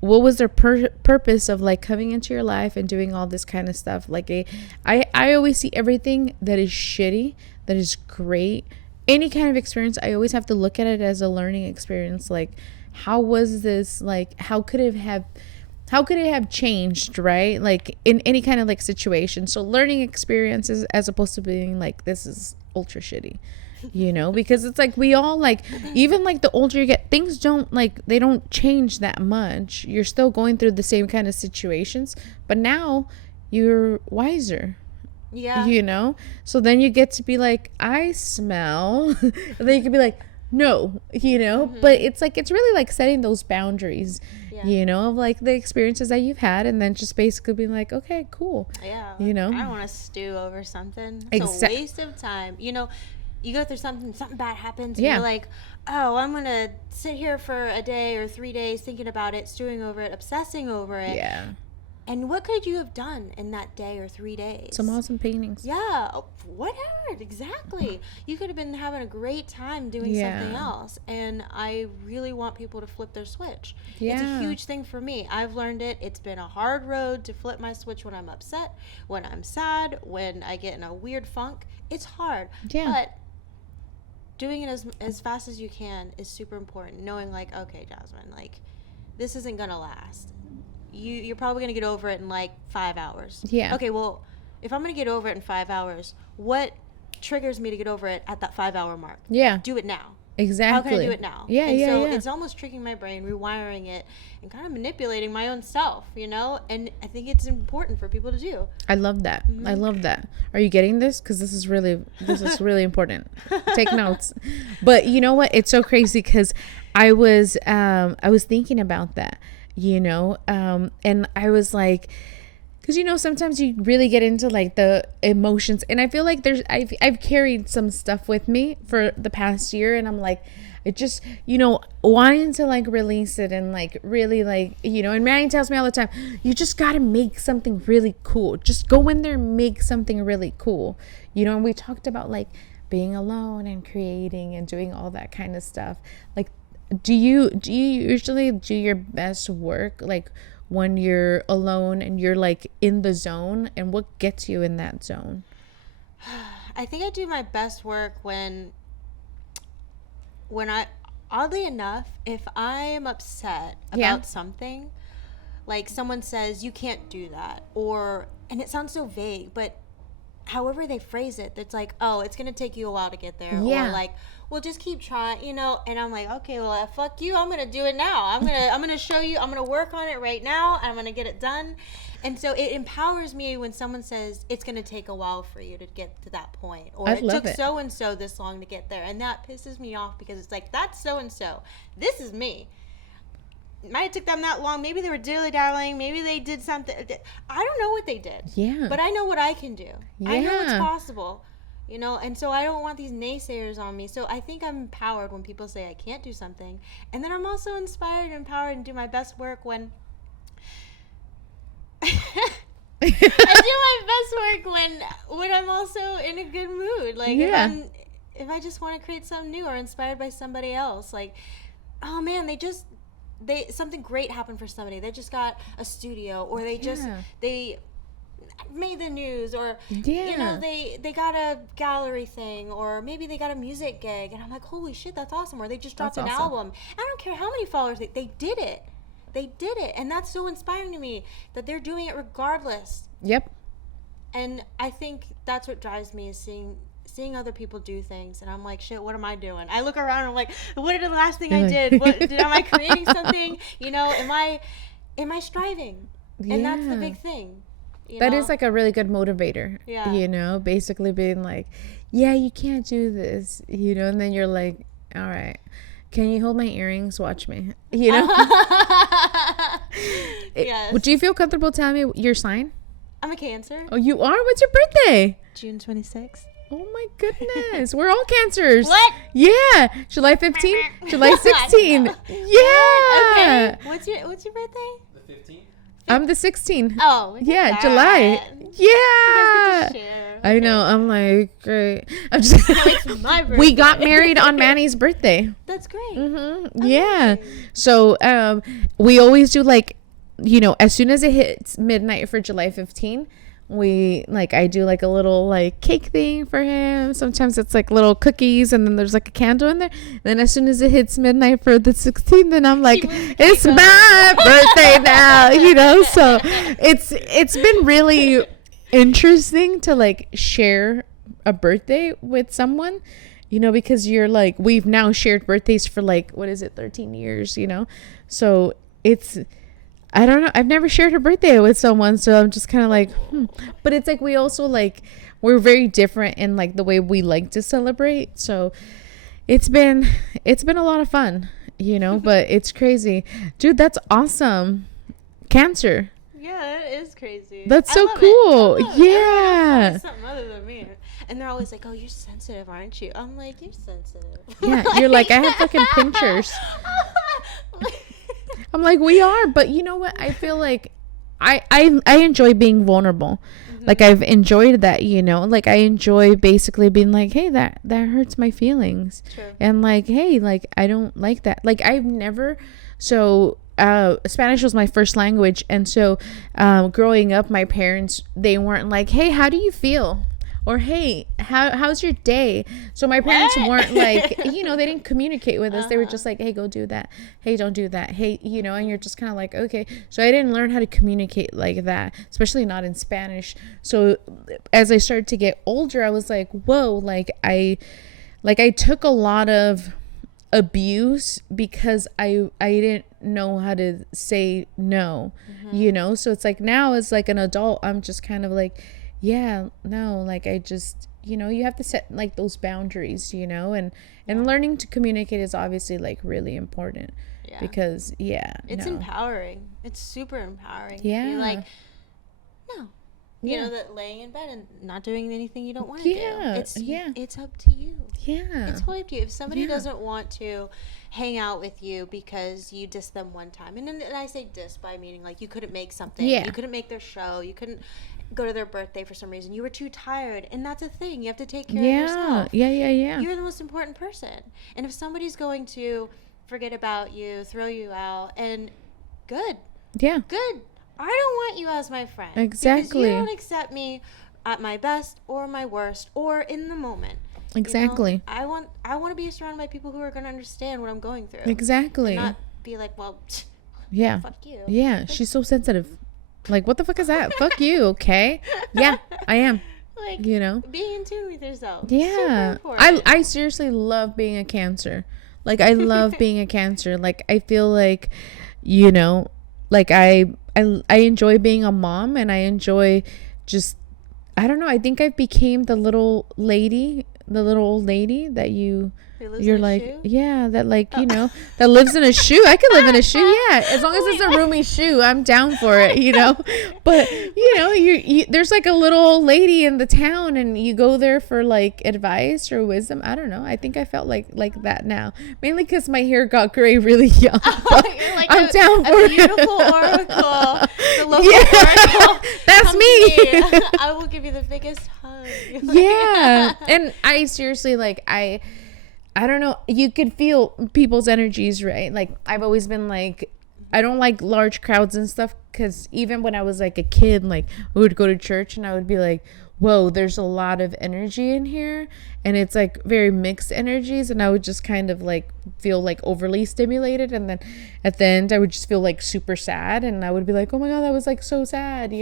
what was their purpose of like coming into your life and doing all this kind of stuff? Like I always see everything that is shitty, that is great. Any kind of experience, I always have to look at it as a learning experience. Like, how was this, like, how could it have changed, right? Like in any kind of like situation. So learning experiences as opposed to being like, this is ultra shitty, you know, because it's like we all like, even like the older you get, things don't like, they don't change that much. You're still going through the same kind of situations, but now you're wiser. Yeah. You know? So then you get to be like, I smell. And then you can be like, no, but it's like, it's really like setting those boundaries, of like the experiences that you've had, and then just basically being like, okay, cool. Yeah. I don't want to stew over something. It's a waste of time. You go through something bad happens, and you're like, oh, I'm going to sit here for a day or 3 days thinking about it, stewing over it, obsessing over it. Yeah. And what could you have done in that day or 3 days? Some awesome paintings. Yeah, whatever, exactly. You could have been having a great time doing something else. And I really want people to flip their switch. Yeah. It's a huge thing for me. I've learned it. It's been a hard road to flip my switch when I'm upset, when I'm sad, when I get in a weird funk. It's hard. Yeah. But doing it as fast as you can is super important. Knowing like, okay, Jasmine, like, this isn't going to last. You're probably going to get over it in like 5 hours. Yeah. Okay, well, if I'm going to get over it in 5 hours, what triggers me to get over it at that 5 hour mark? Yeah. Do it now. Exactly. How can I do it now? Yeah, and so it's almost tricking my brain, rewiring it, and kind of manipulating my own self, And I think it's important for people to do. I love that. Mm-hmm. I love that. Are you getting this? Because this is really important. Take notes. But you know what? It's so crazy because I was thinking about that. And I was like, because sometimes you really get into like the emotions, and I feel like I've carried some stuff with me for the past year, and I'm like, it just wanting to like release it, and like really like and Manny tells me all the time, you just got to make something really cool. Just go in there and make something really cool, and we talked about like being alone and creating and doing all that kind of stuff. Like, do you usually do your best work like when you're alone and you're like in the zone, and what gets you in that zone? I think I do my best work when I, oddly enough, if I am upset about something, like someone says you can't do that, and it sounds so vague, but however they phrase it, it's like, oh, it's gonna take you a while to get there, or like, well, just keep trying, and I'm like, okay, well, fuck you, I'm gonna do it now. I'm gonna show you, I'm gonna work on it right now, I'm gonna get it done. And so it empowers me when someone says it's gonna take a while for you to get to that point, or it took so and so this long to get there, and that pisses me off because it's like, that's so and so, this is me. It might have took them that long. Maybe they were dilly-dallying. Maybe they did something. I don't know what they did. Yeah. But I know what I can do. Yeah. I know what's possible. And so I don't want these naysayers on me. So I think I'm empowered when people say I can't do something. And then I'm also inspired and empowered and do my best work when I do my best work when I'm also in a good mood. Like if I just want to create something new or inspired by somebody else. Like, oh man, something great happened for somebody. They just got a studio, or they made the news, or they got a gallery thing, or maybe they got a music gig, and I'm like, holy shit, that's awesome. Or they just dropped an album. I don't care how many followers they did it, and that's so inspiring to me that they're doing it regardless. Yep. And I think that's what drives me, is seeing other people do things, and I'm like, shit, what am I doing? I look around and I'm like, what did the last thing I did? Am I creating something? Am I striving? And that's the big thing. That is like a really good motivator. Yeah. Basically being like, yeah, you can't do this, and then you're like, all right, can you hold my earrings? Watch me, Yes. Do you feel comfortable telling me your sign? I'm a Cancer. Oh, you are? What's your birthday? June 26th. Oh my goodness. We're all Cancers. What? Yeah. July 15th, July 16th. Yeah. Okay. What's your birthday? The 15th. I'm the 16th. Oh. Yeah, July. Yeah. You guys get to share. Okay. I know. I'm like, great. I'm just it's my birthday. We got married on Manny's birthday. That's great. Mm-hmm. Yeah. So we always do like, as soon as it hits midnight for July 15th, I do like a little like cake thing for him. Sometimes it's like little cookies, and then there's like a candle in there. Then as soon as it hits midnight for the 16th, then I'm like, it's my birthday now, So it's been really interesting to like share a birthday with someone, because you're like, we've now shared birthdays for like, 13 years, So it's, I don't know. I've never shared a birthday with someone, so I'm just kind of like, But it's like we also like, we're very different in like the way we like to celebrate. So it's been a lot of fun, but it's crazy. Dude, that's awesome. Cancer. Yeah, it is crazy. That's I so love it. cool. I love it. Yeah. Everyone else is something other than me. And they're always like, "Oh, you're sensitive, aren't you?" I'm like, "You're sensitive." Yeah, you're like, I have fucking pinchers. I'm like, we are, but you know what? I feel like I enjoy being vulnerable. Like I've enjoyed that, like I enjoy basically being like, hey, that hurts my feelings. True. And like, hey, like I don't like that. Like I've never, so Spanish was my first language, and so growing up, my parents, they weren't like, hey, how do you feel? Or hey, how's your day? So my parents weren't like, they didn't communicate with us. They were just like, hey, go do that. Hey, don't do that. Hey, and you're just kind of like, okay. So I didn't learn how to communicate like that, especially not in Spanish. So as I started to get older, I was like, whoa, like I took a lot of abuse because I didn't know how to say no, So it's like now as like an adult, I'm just kind of like, yeah, no, like I just, you have to set like those boundaries, and learning to communicate is obviously like really important because it's empowering. It's super empowering. Yeah. You're like, no, you know, that laying in bed and not doing anything you don't want to do. It's up to you. Yeah. It's totally up to you. If somebody doesn't want to hang out with you because you dissed them one time, and I say diss by meaning like you couldn't make something, you couldn't make their show, you couldn't go to their birthday for some reason, you were too tired, and that's a thing. You have to take care of yourself. Yeah. You're the most important person. And if somebody's going to forget about you, throw you out, and good. I don't want you as my friend. Exactly. Because you don't accept me at my best or my worst or in the moment. Exactly. I want to be surrounded by people who are going to understand what I'm going through. Exactly. And not be like, well, fuck you. Yeah, she's so sensitive. Like, what the fuck is that? Fuck you, okay? Yeah, I am. Like, being in tune with yourself. Yeah. I seriously love being a Cancer. Like, I love being a Cancer. Like, I feel like, like I enjoy being a mom, and I enjoy just, I don't know, I think I became the little old lady that you're like, that like, that lives in a shoe. I could live in a shoe, as long as it's a roomy shoe, I'm down for it, but you there's like a little old lady in the town, and you go there for like advice or wisdom. I don't know, I think I felt like that now, mainly because my hair got gray really young. You're like I'm down for a beautiful oracle, the local oracle. That's me. I will give you the biggest hug. And I seriously, like, I don't know, you could feel people's energies, right? Like, I've always been like, I don't like large crowds and stuff, because even when I was like a kid, like, we would go to church and I would be like, whoa, there's a lot of energy in here, and it's like very mixed energies, and I would just kind of like feel like overly stimulated, and then at the end I would just feel like super sad, and I would be like, oh my god, that was like so sad,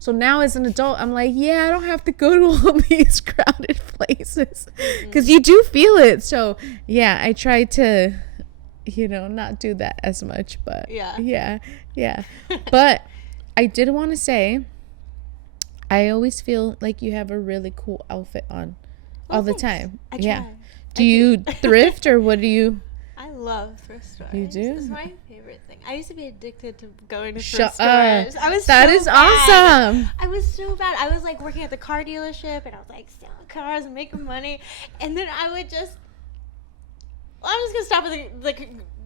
So now as an adult, I'm like, I don't have to go to all these crowded places, because you do feel it. So I try to not do that as much, but but I did want to say, I always feel like you have a really cool outfit on all the time. I try. Do you thrift, or what do you? I love thrift stores. You do? It's my favorite thing. I used to be addicted to going to Shut thrift stores. up. I was That so is bad. awesome. I was so bad. I was like working at the car dealership, and I was like selling cars and making money, and then I would just. I'm just gonna stop at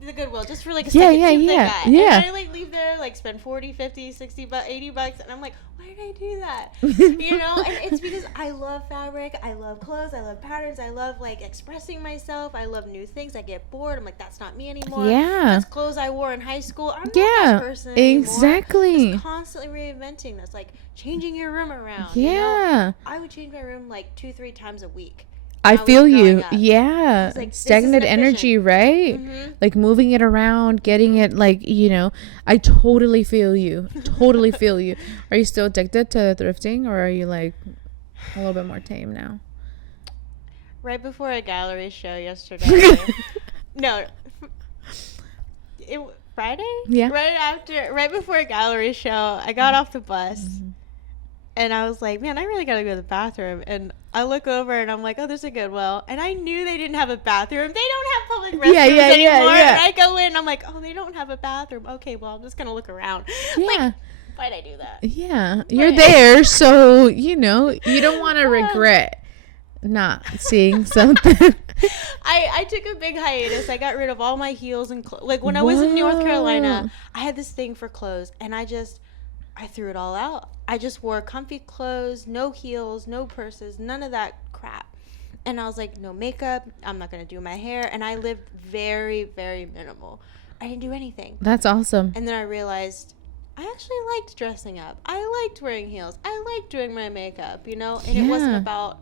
the Goodwill just for like a second. And I like leave there, like spend 40, 50, 60, $80, and I'm like, why did I do that? And it's because I love fabric, I love clothes, I love patterns, I love like expressing myself, I love new things. I get bored, I'm like, that's not me anymore. That's clothes I wore in high school. I'm not that person anymore. Exactly. Just constantly reinventing. That's like changing your room around. I would change my room like 2-3 times a week. I feel you. Like, stagnant energy, right? Like moving it around, getting it like, I totally feel you. Totally feel you. Are you still addicted to thrifting, or are you like a little bit more tame now? Right before a gallery show yesterday. Friday? Yeah. Right before a gallery show, I got off the bus. And I was like, man, I really got to go to the bathroom. And I look over and I'm like, oh, there's a Goodwill. And I knew they didn't have a bathroom. They don't have public restrooms anymore. And I go in and I'm like, oh, they don't have a bathroom. Okay, well, I'm just going to look around. Yeah. Like, why'd I do that? Yeah. You're there. So, you don't want to regret not seeing something. I took a big hiatus. I got rid of all my heels and like when I was in North Carolina, I had this thing for clothes and I threw it all out. I just wore comfy clothes, no heels, no purses, none of that crap. And I was like, no makeup. I'm not going to do my hair. And I lived very, very minimal. I didn't do anything. That's awesome. And then I realized I actually liked dressing up. I liked wearing heels. I liked doing my makeup, And it wasn't about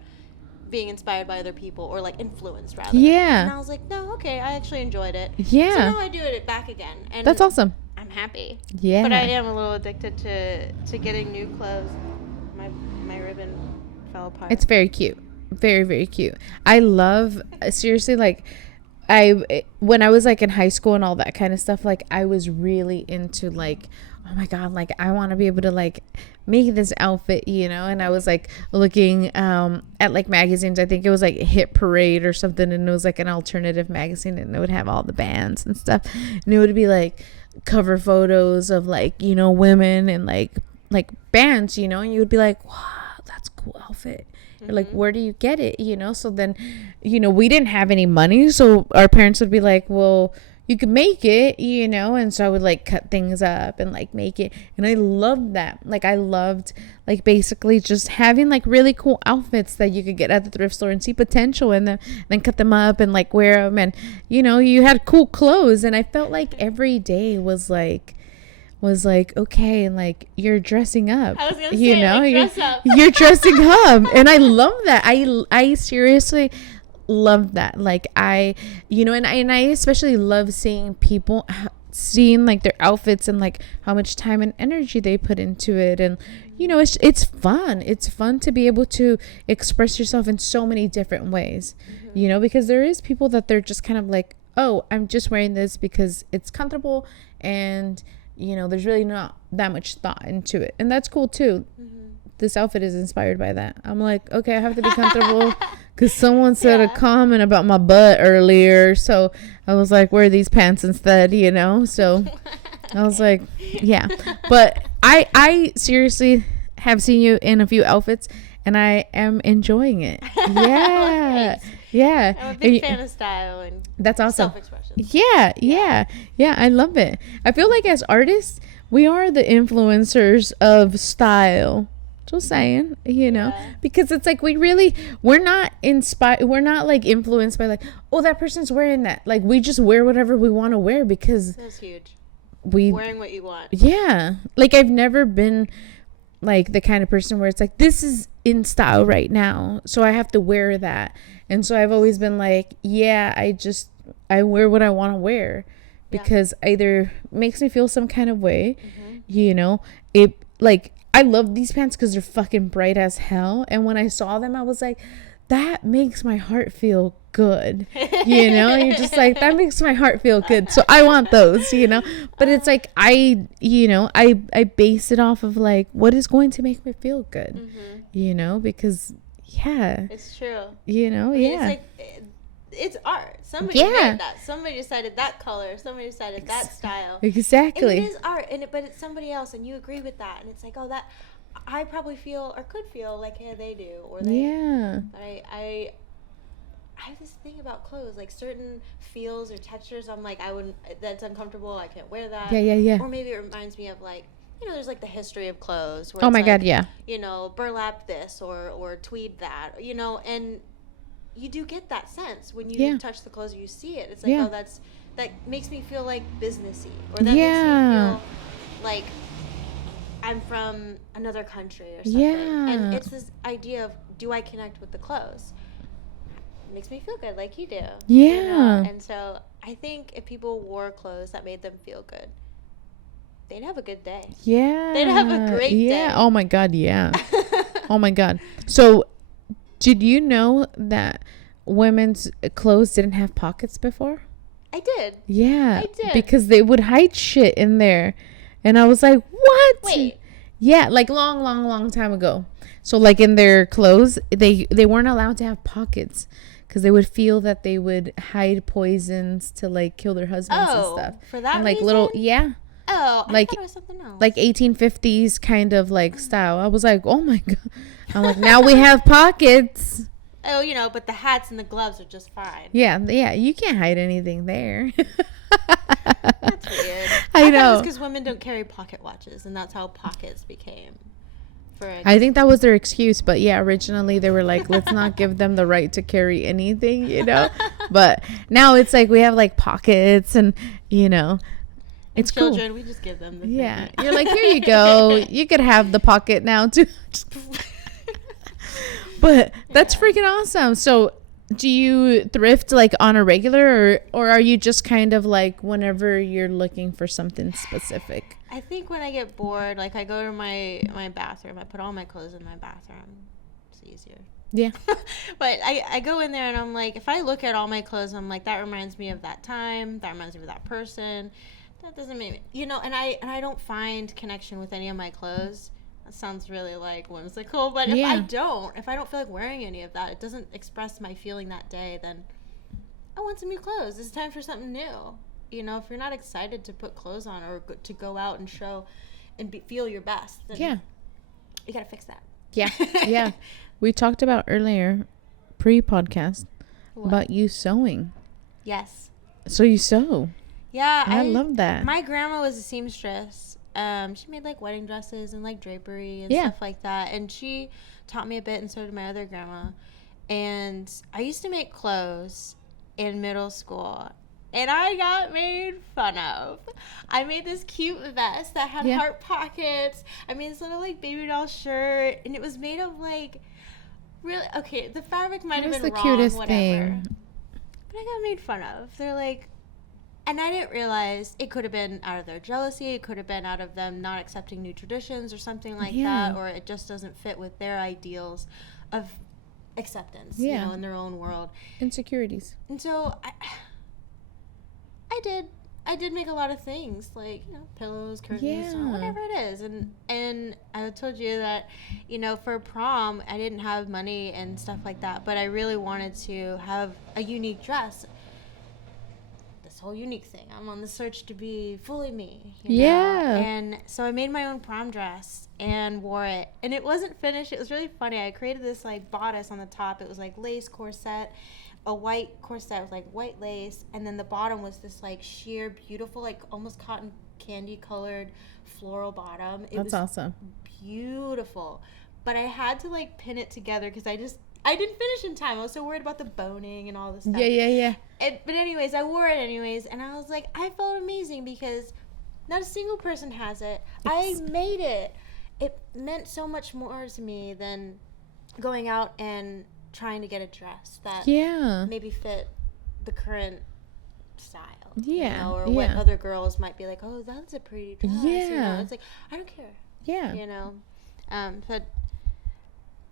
being inspired by other people or like influenced rather. Yeah. And I was like, no, okay, I actually enjoyed it. Yeah. So now I do it back again. And that's awesome. I'm happy. Yeah. But I am a little addicted to getting new clothes. My ribbon fell apart. It's very cute. Very, very cute. I love, seriously, like, when I was like in high school and all that kind of stuff, like I was really into like, oh my God, like I want to be able to like make this outfit, and I was like looking at like magazines. I think it was like Hit Parade or something, and it was like an alternative magazine, and it would have all the bands and stuff, and it would be like cover photos of like, women and like bands, and you would be like, wow, that's a cool outfit. You're like, where do you get it? So then, we didn't have any money. So our parents would be like, well, you could make it, and so I would like cut things up and like make it. And I loved that. Like I loved like basically just having like really cool outfits that you could get at the thrift store and see potential in them, and then cut them up and like wear them. And, you had cool clothes. And I felt like every day was like, okay, and like you're dressing up. I was gonna say, like, dress up. You're dressing up, and I love that. I seriously love that. Like and I especially love seeing people seeing like their outfits and like how much time and energy they put into it, and it's fun. It's fun to be able to express yourself in so many different ways, because there is people that they're just kind of like, oh, I'm just wearing this because it's comfortable, and there's really not that much thought into it. And that's cool too. This outfit is inspired by that. I'm like, okay, I have to be comfortable because someone said a comment about my butt earlier. So I was like, wear these pants instead, So I was like, yeah. But I seriously have seen you in a few outfits, and I am enjoying it. Yeah. Yeah. I'm a big fan of style and that's awesome. Self-expression. Yeah. I love it. I feel like as artists, we are the influencers of style. Just saying, because it's like we're not inspired. We're not like influenced by like, oh, that person's wearing that. Like we just wear whatever we want to wear because that's huge. Wearing what you want. Yeah. Like I've never been like the kind of person where it's like, this is in style right now, so I have to wear that. And so I've always been like, yeah, I wear what I want to wear because either makes me feel some kind of way, it like, I love these pants because they're fucking bright as hell. And when I saw them, I was like, that makes my heart feel good. You're just like, that makes my heart feel good. So I want those, But it's like, I base it off of like, what is going to make me feel good, because, It's true. It's like, it's art. Somebody made that. Somebody decided that color. Somebody decided that style. Exactly. And it is art, but it's somebody else, and you agree with that. And it's like, oh, that I probably feel or could feel like, yeah, they do, or they. Yeah. But I have this thing about clothes, like certain feels or textures. I'm like, I wouldn't. That's uncomfortable. I can't wear that. Yeah. Or maybe it reminds me of like, there's like the history of clothes. Where oh it's my like, God, yeah. Burlap this or tweed that. And you do get that sense when you touch the clothes or you see it. It's like, oh, that makes me feel like businessy, or that makes me feel like I'm from another country or something. Yeah. And it's this idea of, do I connect with the clothes? It makes me feel good, like you do. Yeah. And so I think if people wore clothes that made them feel good, they'd have a good day. Yeah. They'd have a great day. Yeah. Oh my God. Yeah. Oh my God. So, did you know that women's clothes didn't have pockets before? I did. Yeah. I did. Because they would hide shit in there. And I was like, what? Wait. Yeah, like long time ago. So like in their clothes, they weren't allowed to have pockets because they would feel that they would hide poisons to like kill their husbands and stuff. For that And like reason? little, yeah, Oh, I like thought it was something else. like 1850s kind of like style. I was like, oh my god. I'm like, now we have pockets. Oh, but the hats and the gloves are just fine. Yeah, you can't hide anything there. That's weird. I thought it know. was because women don't carry pocket watches, and that's how pockets became. I think that was their excuse, but yeah, originally they were like, let's not give them the right to carry anything, But now it's like we have like pockets and, it's children, cool. we just give them the Yeah, thing. you're like, here you go. You could have the pocket now too. But that's freaking awesome. So do you thrift like on a regular or are you just kind of like whenever you're looking for something specific? I think when I get bored, like I go to my bathroom, I put all my clothes in my bathroom. It's easier. Yeah. But I go in there and I'm like, if I look at all my clothes, I'm like, that reminds me of that time. That reminds me of that person. That doesn't make me, and I don't find connection with any of my clothes. That sounds really like whimsical, but if I don't feel like wearing any of that, it doesn't express my feeling that day, then I want some new clothes. It's time for something new. If you're not excited to put clothes on or to go out and show and feel your best, then you got to fix that. Yeah. Yeah. We talked about earlier, pre-podcast, about you sewing. Yes. So you sew. Yeah. I love that. My grandma was a seamstress. She made like wedding dresses and like drapery and stuff like that. And she taught me a bit, and so did my other grandma. And I used to make clothes in middle school. And I got made fun of. I made this cute vest that had heart pockets. I made this little like baby doll shirt, and it was made of like really the fabric might have been the wrong, cutest whatever. thing. But I got made fun of. They're like, and I didn't realize it could have been out of their jealousy. It could have been out of them not accepting new traditions or something like that, or it just doesn't fit with their ideals of acceptance, in their own world. Insecurities. And so I did make a lot of things like pillows, curtains, or whatever it is, and I told you that for prom I didn't have money and stuff like that, but I really wanted to have a unique dress. This whole unique thing. I'm on the search to be fully me. And so I made my own prom dress and wore it, and it wasn't finished. It was really funny. I created this like bodice on the top. It was like lace corset. A white corset with like white lace, and then the bottom was this like sheer, beautiful, like almost cotton candy colored floral bottom. It was awesome. Beautiful. But I had to like pin it together because I didn't finish in time. I was so worried about the boning and all this stuff. Yeah. But anyways, I wore it anyways, and I was like, I felt amazing because not a single person has it. I made it. It meant so much more to me than going out and trying to get a dress that maybe fit the current style. Or what other girls might be like, oh, that's a pretty dress. It's like, I don't care. But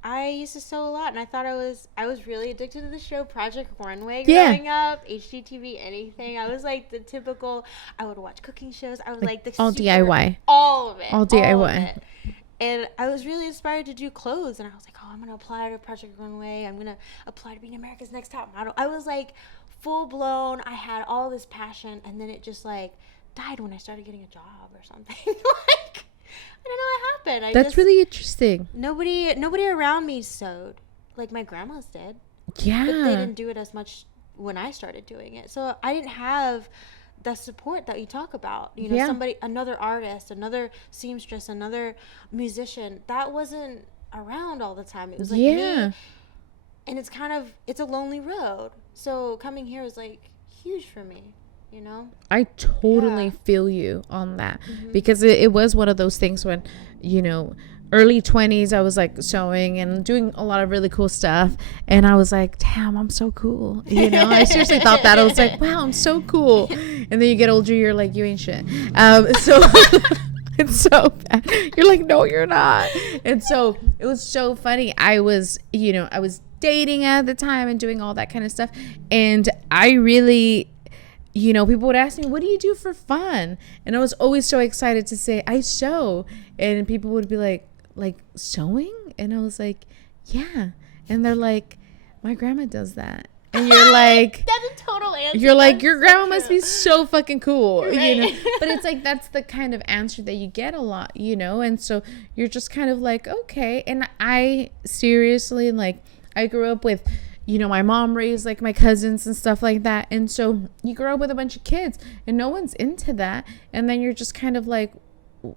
I used to sew a lot, and I thought I was really addicted to the show Project Runway growing up. HGTV, anything. I was like the typical. I would watch cooking shows. I was like the all DIY. All of it. All DIY. And I was really inspired to do clothes, and I was like, oh, I'm going to apply to Project Runway. I'm going to apply to being America's Next Top Model. I was like full blown. I had all this passion, and then it just like died when I started getting a job or something. Like, I don't know what happened. That's really interesting. Nobody around me sewed. Like my grandmas did. Yeah. But they didn't do it as much when I started doing it. So I didn't have the support that you talk about, somebody, another artist, another seamstress, another musician that wasn't around all the time. It was like me, and it's a lonely road. So coming here was like huge for me, I totally feel you on that because it was one of those things when, early 20s, I was like sewing and doing a lot of really cool stuff. And I was like, damn, I'm so cool. I seriously thought that. I was like, wow, I'm so cool. And then you get older, you're like, you ain't shit. So it's so bad. You're like, no, you're not. And so it was so funny. I was dating at the time and doing all that kind of stuff. And I really, you know, people would ask me, what do you do for fun? And I was always so excited to say, I sew. And people would be like sewing? And I was like, yeah. And they're like, my grandma does that. And you're like, that's a total answer. You're like, That's your so grandma true. must be so fucking cool, Right. you know? But it's like, that's the kind of answer that you get a lot, you know? And so you're just kind of like, okay. And I seriously, like, I grew up with, you know, my mom raised like my cousins and stuff like that. And so you grow up with a bunch of kids and no one's into that. And then you're just kind of like,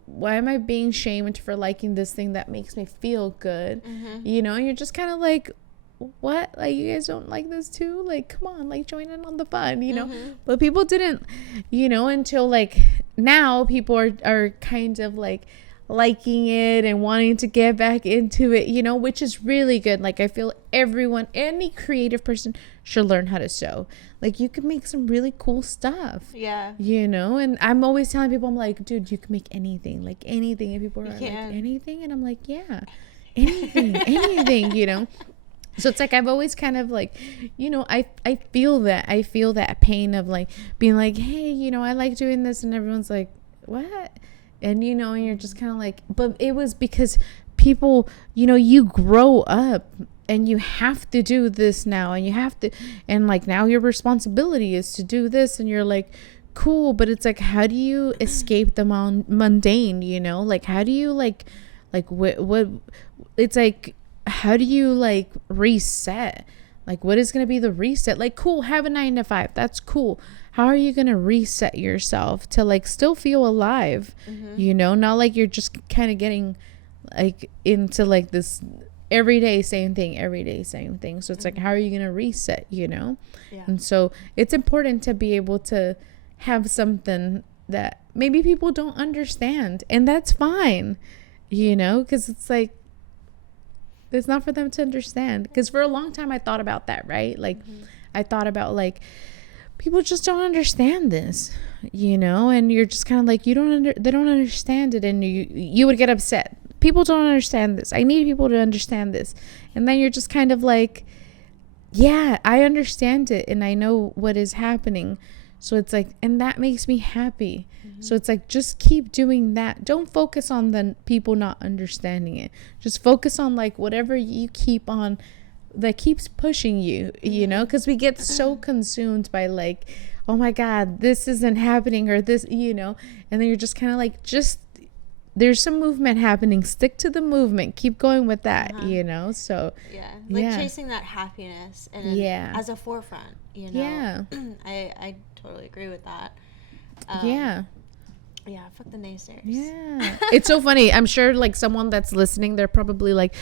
why am I being shamed for liking this thing that makes me feel good? You know, and you're just kind of like, what, like, you guys don't like this too? Like, come on, like, join in on the fun, you know? But people didn't, you know, until like now people are kind of like liking it and wanting to get back into it, you know, which is really good. Like, I feel everyone, any creative person should learn how to sew. Like, you can make some really cool stuff. Yeah. You know, and I'm always telling people, I'm like, dude, you can make anything, like anything. And people are like, can. anything? And I'm like, yeah, anything, you know? So it's like, I've always kind of like, you know, I feel that pain of like being like, hey, you know, I like doing this. And everyone's like, what? And, you know, and you're just kind of like, but it was because people, you know, you grow up and you have to do this now and you have to, and like now your responsibility is to do this and you're like, cool. But it's like, how do you escape the mundane, you know? Like, how do you like what it's like, how do you like reset? Like, what is going to be the reset? Like, cool, have a 9 to 5. That's cool. How are you going to reset yourself to like still feel alive? You know, not like you're just kind of getting like into like this everyday same thing. So it's like, how are you going to reset, you know? Yeah. And so it's important to be able to have something that maybe people don't understand, and that's fine, you know, because it's like, it's not for them to understand. Because for a long time I thought about that, right? Like, I thought about like, people just don't understand this, you know? And you're just kind of like, they don't understand it. And you would get upset. People don't understand this. I need people to understand this. And then you're just kind of like, yeah, I understand it. And I know what is happening. So it's like, and that makes me happy. So it's like, just keep doing that. Don't focus on the people not understanding it. Just focus on like whatever you keep on that keeps pushing you, you know, because we get so consumed by like, oh my God, this isn't happening or this, you know, and then you're just kind of like, just, there's some movement happening. Stick to the movement. Keep going with that, you know? So, like chasing that happiness and as a forefront, you know? Yeah. I totally agree with that. Yeah, fuck the naysayers. Yeah. It's so funny. I'm sure like someone that's listening, they're probably like,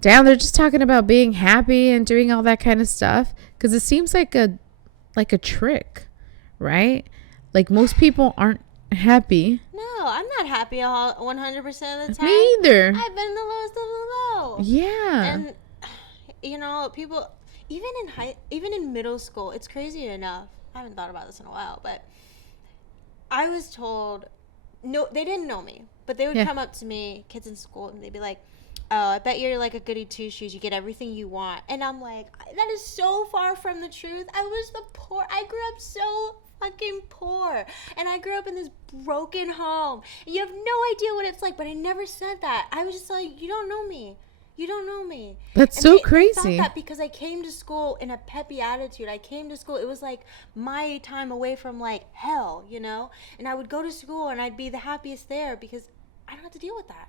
damn, they're just talking about being happy and doing all that kind of stuff. Because it seems like a trick, right? Like, most people aren't happy. No, I'm not happy all 100% of the time. Me either. I've been the lowest of the low. Yeah. And you know, people even in middle school, it's crazy enough. I haven't thought about this in a while, but I was told, no, they didn't know me, but they would come up to me, kids in school, and they'd be like, oh, I bet you're like a goody two-shoes. You get everything you want. And I'm like, that is so far from the truth. I grew up so fucking poor. And I grew up in this broken home. You have no idea what it's like, but I never said that. I was just like, you don't know me. You don't know me. That's and so they crazy. thought that because I came to school in a peppy attitude. I came to school. It was like my time away from like hell, you know? And I would go to school and I'd be the happiest there because I don't have to deal with that.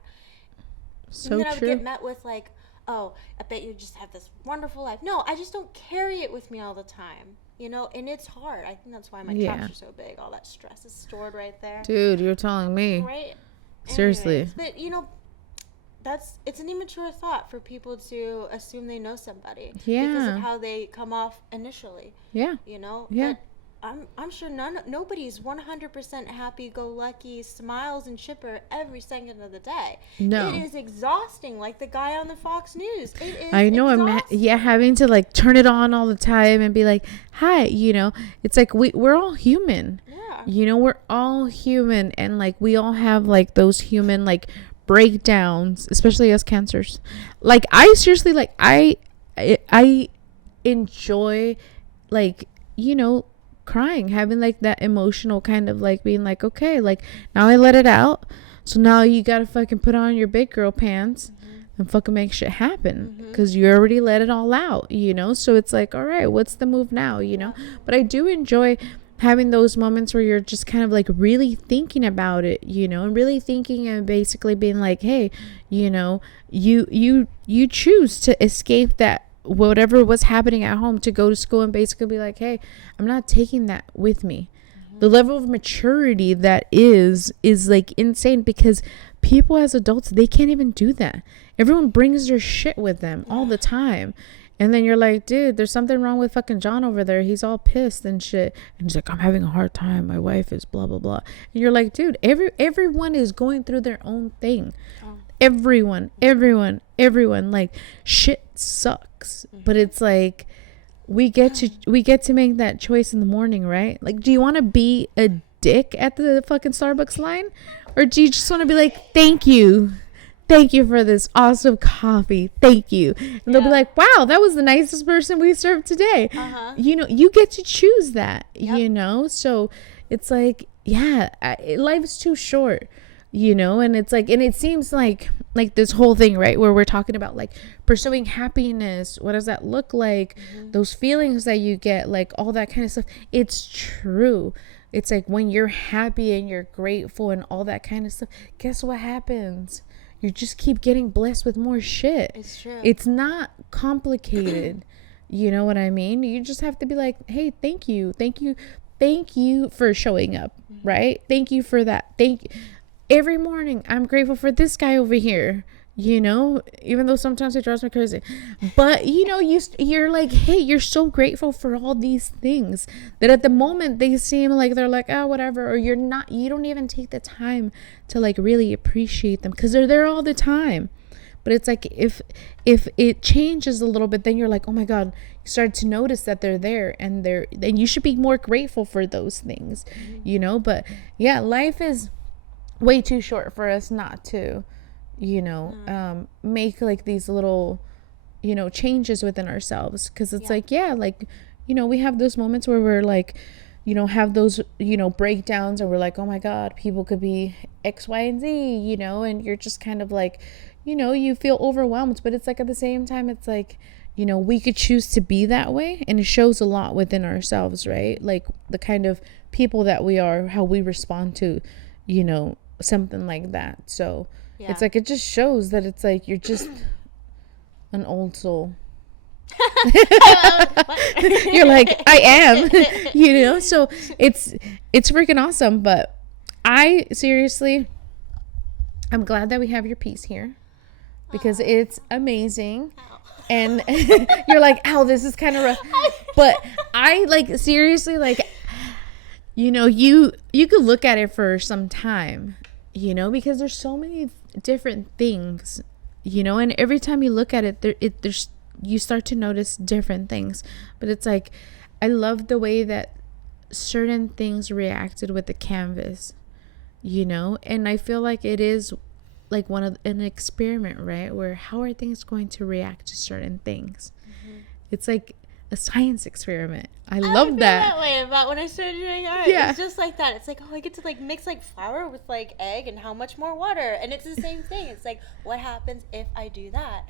So and then I would true. get met with like, oh, I bet you just have this wonderful life. No, I just don't carry it with me all the time, you know? And it's hard. I think that's why my traps are so big. All that stress is stored right there. Dude, you're telling me. Right? Seriously. Anyways, but, you know, it's an immature thought for people to assume they know somebody. Yeah. Because of how they come off initially. Yeah. You know? Yeah. But I'm sure nobody's 100% happy-go-lucky, smiles and chipper every second of the day. No. It is exhausting, like the guy on the Fox News. It is I know. Having to like turn it on all the time and be like, hi, you know, it's like we're all human. Yeah. You know, we're all human, and like we all have like those human like breakdowns, especially as cancers. Like, I seriously, like, I enjoy, like, you know, crying, having like that emotional kind of like being like, okay, like now I let it out. So now you got to fucking put on your big girl pants and fucking make shit happen because you already let it all out, you know? So it's like, all right, what's the move now, you know? But I do enjoy having those moments where you're just kind of like really thinking about it, you know, and really thinking and basically being like, hey, you know, you choose to escape that whatever was happening at home to go to school and basically be like, hey, I'm not taking that with me. The level of maturity that is like insane, because people as adults, they can't even do that. Everyone brings their shit with them all the time. And then you're like, dude, there's something wrong with fucking John over there. He's all pissed and shit. And he's like, I'm having a hard time. My wife is blah, blah, blah. And you're like, dude, everyone is going through their own thing. Everyone. Like, shit sucks. But it's like, we get to make that choice in the morning, right? Like, do you want to be a dick at the fucking Starbucks line? Or do you just want to be like, thank you for this awesome coffee, thank you? And they'll be like, wow, that was the nicest person we served today. You know, you get to choose that. You know, so it's like, yeah, life's too short, you know. And it's like, and it seems like this whole thing, right, where we're talking about like pursuing happiness, what does that look like, those feelings that you get, like all that kind of stuff. It's true. It's like when you're happy and you're grateful and all that kind of stuff, guess what happens? You just keep getting blessed with more shit. It's true. It's not complicated. You know what I mean? You just have to be like, hey, thank you for showing up, right? Thank you for that. Every morning I'm grateful for this guy over here, you know, even though sometimes it drives me crazy. But you know, you're like, hey, you're so grateful for all these things that at the moment they seem like they're like, oh, whatever, or you don't even take the time to like really appreciate them because they're there all the time. But it's like if it changes a little bit, then you're like, oh my God, you start to notice that they're there, and then you should be more grateful for those things, you know. But yeah, life is way too short for us not to, you know, make like these little, you know, changes within ourselves. Because it's like, yeah, like, you know, we have those moments where we're like, you know, have those, you know, breakdowns, and we're like, oh my God, people could be X, Y, and Z, you know, and you're just kind of like, you know, you feel overwhelmed. But it's like at the same time, it's like, you know, we could choose to be that way, and it shows a lot within ourselves, right? Like the kind of people that we are, how we respond to, you know, something like that. So it's like, it just shows that it's like you're just an old soul. You're like, I am, you know. So it's freaking awesome. But I'm glad that we have your piece here, because it's amazing. And you're like, ow, this is kind of rough. But I like, seriously, like, you know, you could look at it for some time, you know, because there's so many different things, you know, and every time you look at it, there's you start to notice different things. But it's like, I love the way that certain things reacted with the canvas, you know. And I feel like it is like an experiment, right, where how are things going to react to certain things. It's like a science experiment. I love that way about when I started doing art. It's just like that. It's like, oh, I get to like mix like flour with like egg and how much more water, and it's the same thing. It's like, what happens if I do that?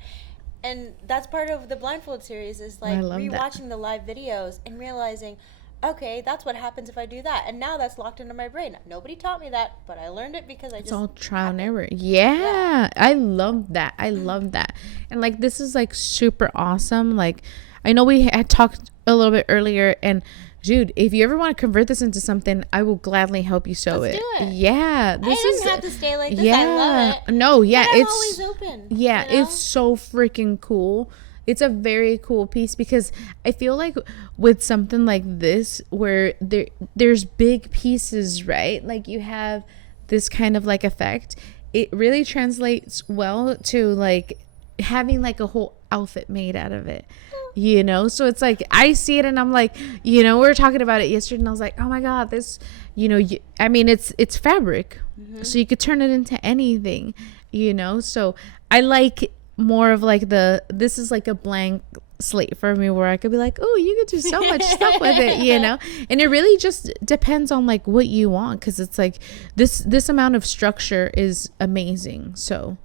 And that's part of the blindfold series, is like rewatching the live videos and realizing, okay, that's what happens if I do that. And now that's locked into my brain. Nobody taught me that, but I learned it because it's all trial and error. Yeah. I love that. And like, this is like super awesome. Like, I know we had talked a little bit earlier, and dude, if you ever want to convert this into something, I will gladly help you sew Let's it. do it. Yeah, I didn't have to stay like this. I love it. No, yeah, but I'm it's always open. Yeah, you know? It's so freaking cool. It's a very cool piece, because I feel like with something like this, where there's big pieces, right? Like you have this kind of like effect. It really translates well to like having like a whole outfit made out of it. You know, so it's like I see it and I'm like, you know, we were talking about it yesterday, and I was like, oh my God, this, you know, I mean, it's fabric, so you could turn it into anything, you know. So I like more of like this is like a blank slate for me where I could be like, oh, you could do so much stuff with it, you know? And it really just depends on like what you want, because it's like this amount of structure is amazing. So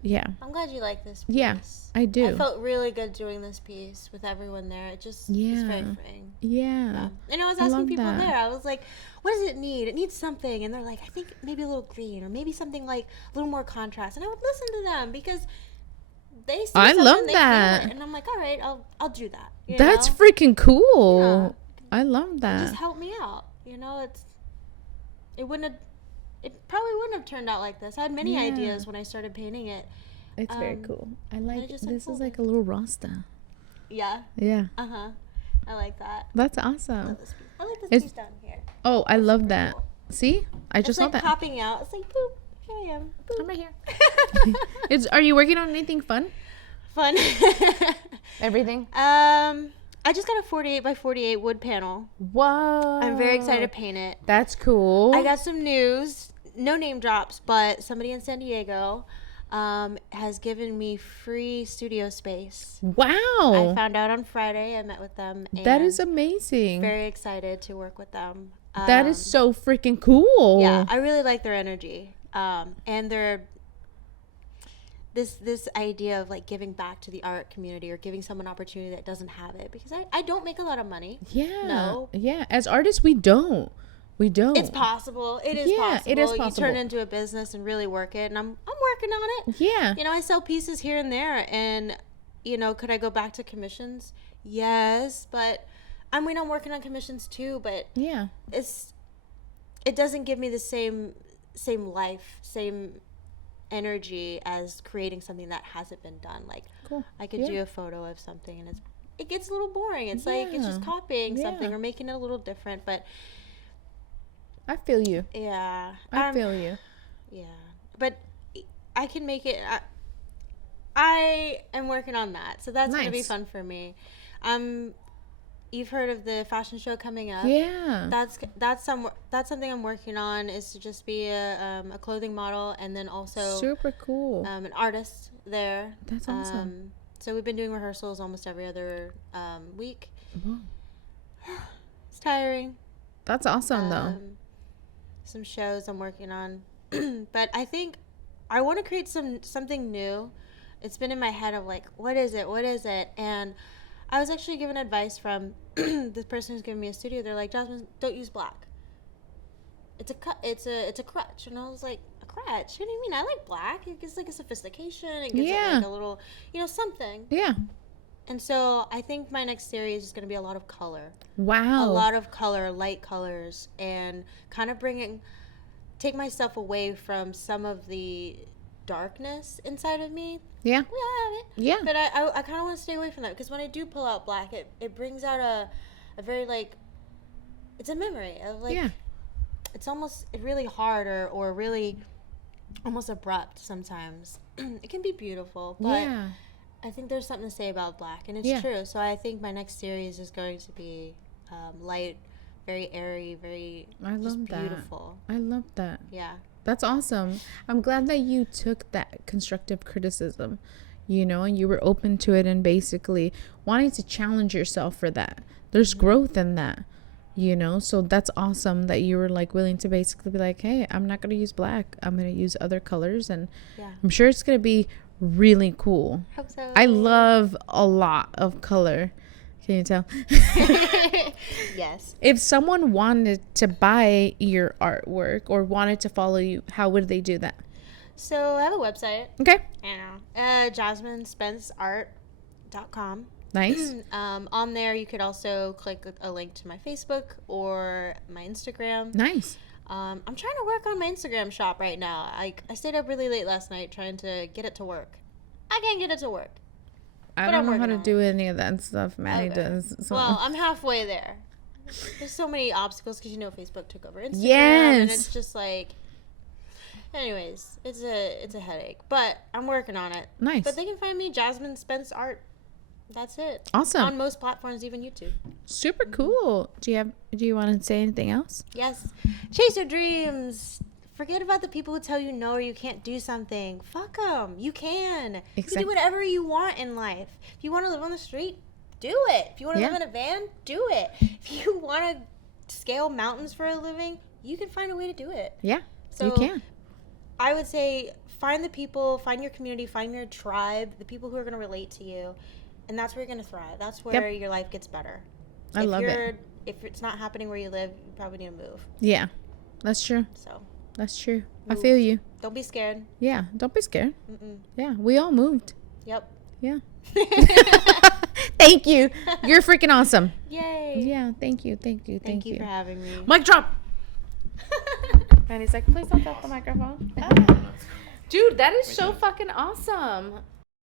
yeah. I'm glad you like this piece. Yeah, I do. I felt really good doing this piece with everyone there. It just it's very freeing. Yeah. And I was asking people there, I was like, what does it need? It needs something. And they're like, I think maybe a little green, or maybe something like a little more contrast. And I would listen to them because they see I something, love they that. feel it. And I'm like, all right, I'll do that. That's know? freaking cool. Yeah. I love that. Just help me out. You know, it probably wouldn't have turned out like this. I had many ideas when I started painting it. It's very cool. I like this. unfolded. Is like a little Rasta. Yeah. Yeah. I like that. That's awesome. I like this piece down here. Oh, I love that. Cool. See, I just It's saw like that. popping out. It's like boop. Here I am. Boop. I'm right here. Are you working on anything fun? Fun. Everything. I just got a 48 by 48 wood panel. Whoa. I'm very excited to paint it. That's cool. I got some news. No name drops, but somebody in San Diego has given me free studio space. Wow. I found out on Friday. I met with them. And That is amazing. very excited to work with them. That is so freaking cool. Yeah, I really like their energy. And their this idea of like giving back to the art community, or giving someone opportunity that doesn't have it, because I don't make a lot of money. Yeah. No. Yeah. As artists, we don't. It's possible. It is possible. It is You possible. turn it into a business and really work it, and I'm working on it. Yeah. You know, I sell pieces here and there, and you know, could I go back to commissions? Yes, but I'm working on commissions too, but Yeah. it doesn't give me the same life, same energy as creating something that hasn't been done. Like, Cool. I could Yeah. do a photo of something, and it gets a little boring. It's like it's just copying something Yeah. or making it a little different. But I feel you. yeah, I feel you. yeah. But I can make it. I am working on that, so that's gonna be Nice. fun for me. You've heard of the fashion show coming up? Yeah. That's something I'm working on, is to just be a clothing model, and then also Super cool. an artist there. That's awesome. So we've been doing rehearsals almost every other week. Wow. It's tiring. That's awesome though. Some shows I'm working on, but I think I want to create something new. It's been in my head of like, what is it? And I was actually given advice from this person who's giving me a studio. They're like, Jasmine, don't use black. It's a crutch. And I was like, a crutch? What do you mean? I like black. It gives like a sophistication. It gives it like a little, something. Yeah. And so I think my next series is going to be a lot of color. Wow. A lot of color, light colors, and kind of take myself away from some of the darkness inside of me. Yeah. We all have it. Yeah. But I kind of want to stay away from that, because when I do pull out black, it brings out a very like, it's a memory of like, it's almost really hard or really almost abrupt sometimes. It can be beautiful, but I think there's something to say about black, and it's true. So I think my next series is going to be light, very airy, very just beautiful. I love that. Yeah. That's awesome. I'm glad that you took that constructive criticism, and you were open to it, and basically wanting to challenge yourself for that. There's growth in that, so that's awesome that you were like willing to basically be like, hey, I'm not going to use black. I'm going to use other colors, and I'm sure it's going to be really cool. Hope so. I love a lot of color. Can you tell? Yes. If someone wanted to buy your artwork or wanted to follow you, how would they do that? So I have a website. Okay. JasmineSpenceArt.com. Nice. On there, you could also click a link to my Facebook or my Instagram. Nice. I'm trying to work on my Instagram shop right now. I stayed up really late last night trying to get it to work. I can't get it to work. I don't know how to do any of that stuff Maddie does. So. Well, I'm halfway there. There's so many obstacles because Facebook took over Instagram. Yes. And it's just like, anyways, it's a headache. But I'm working on it. Nice. But they can find me Jasmine Spence Art. That's it. Awesome. On most platforms, even YouTube. Super cool. Do you want to say anything else? Yes. Chase your dreams. Forget about the people who tell you no or you can't do something. Fuck them. You can. You Exactly. can do whatever you want in life. If you want to live on the street, do it. If you want to live in a van, do it. If you want to scale mountains for a living, you can find a way to do it. Yeah, So you can. I would say find the people, find your community, find your tribe, the people who are going to relate to you, and that's where you're going to thrive. That's where your life gets better. I love it. If it's not happening where you live, you probably need to move. Yeah, that's true. So That's true. I move. feel you. Don't be scared. Yeah, don't be scared. Mm-mm. Yeah, we all moved. Yep. Yeah. Thank you. You're freaking awesome. Yay. Yeah, thank you. Thank you. Thank you for having me. Mic drop. And he's like, please don't drop the microphone. Dude, that is so fucking awesome.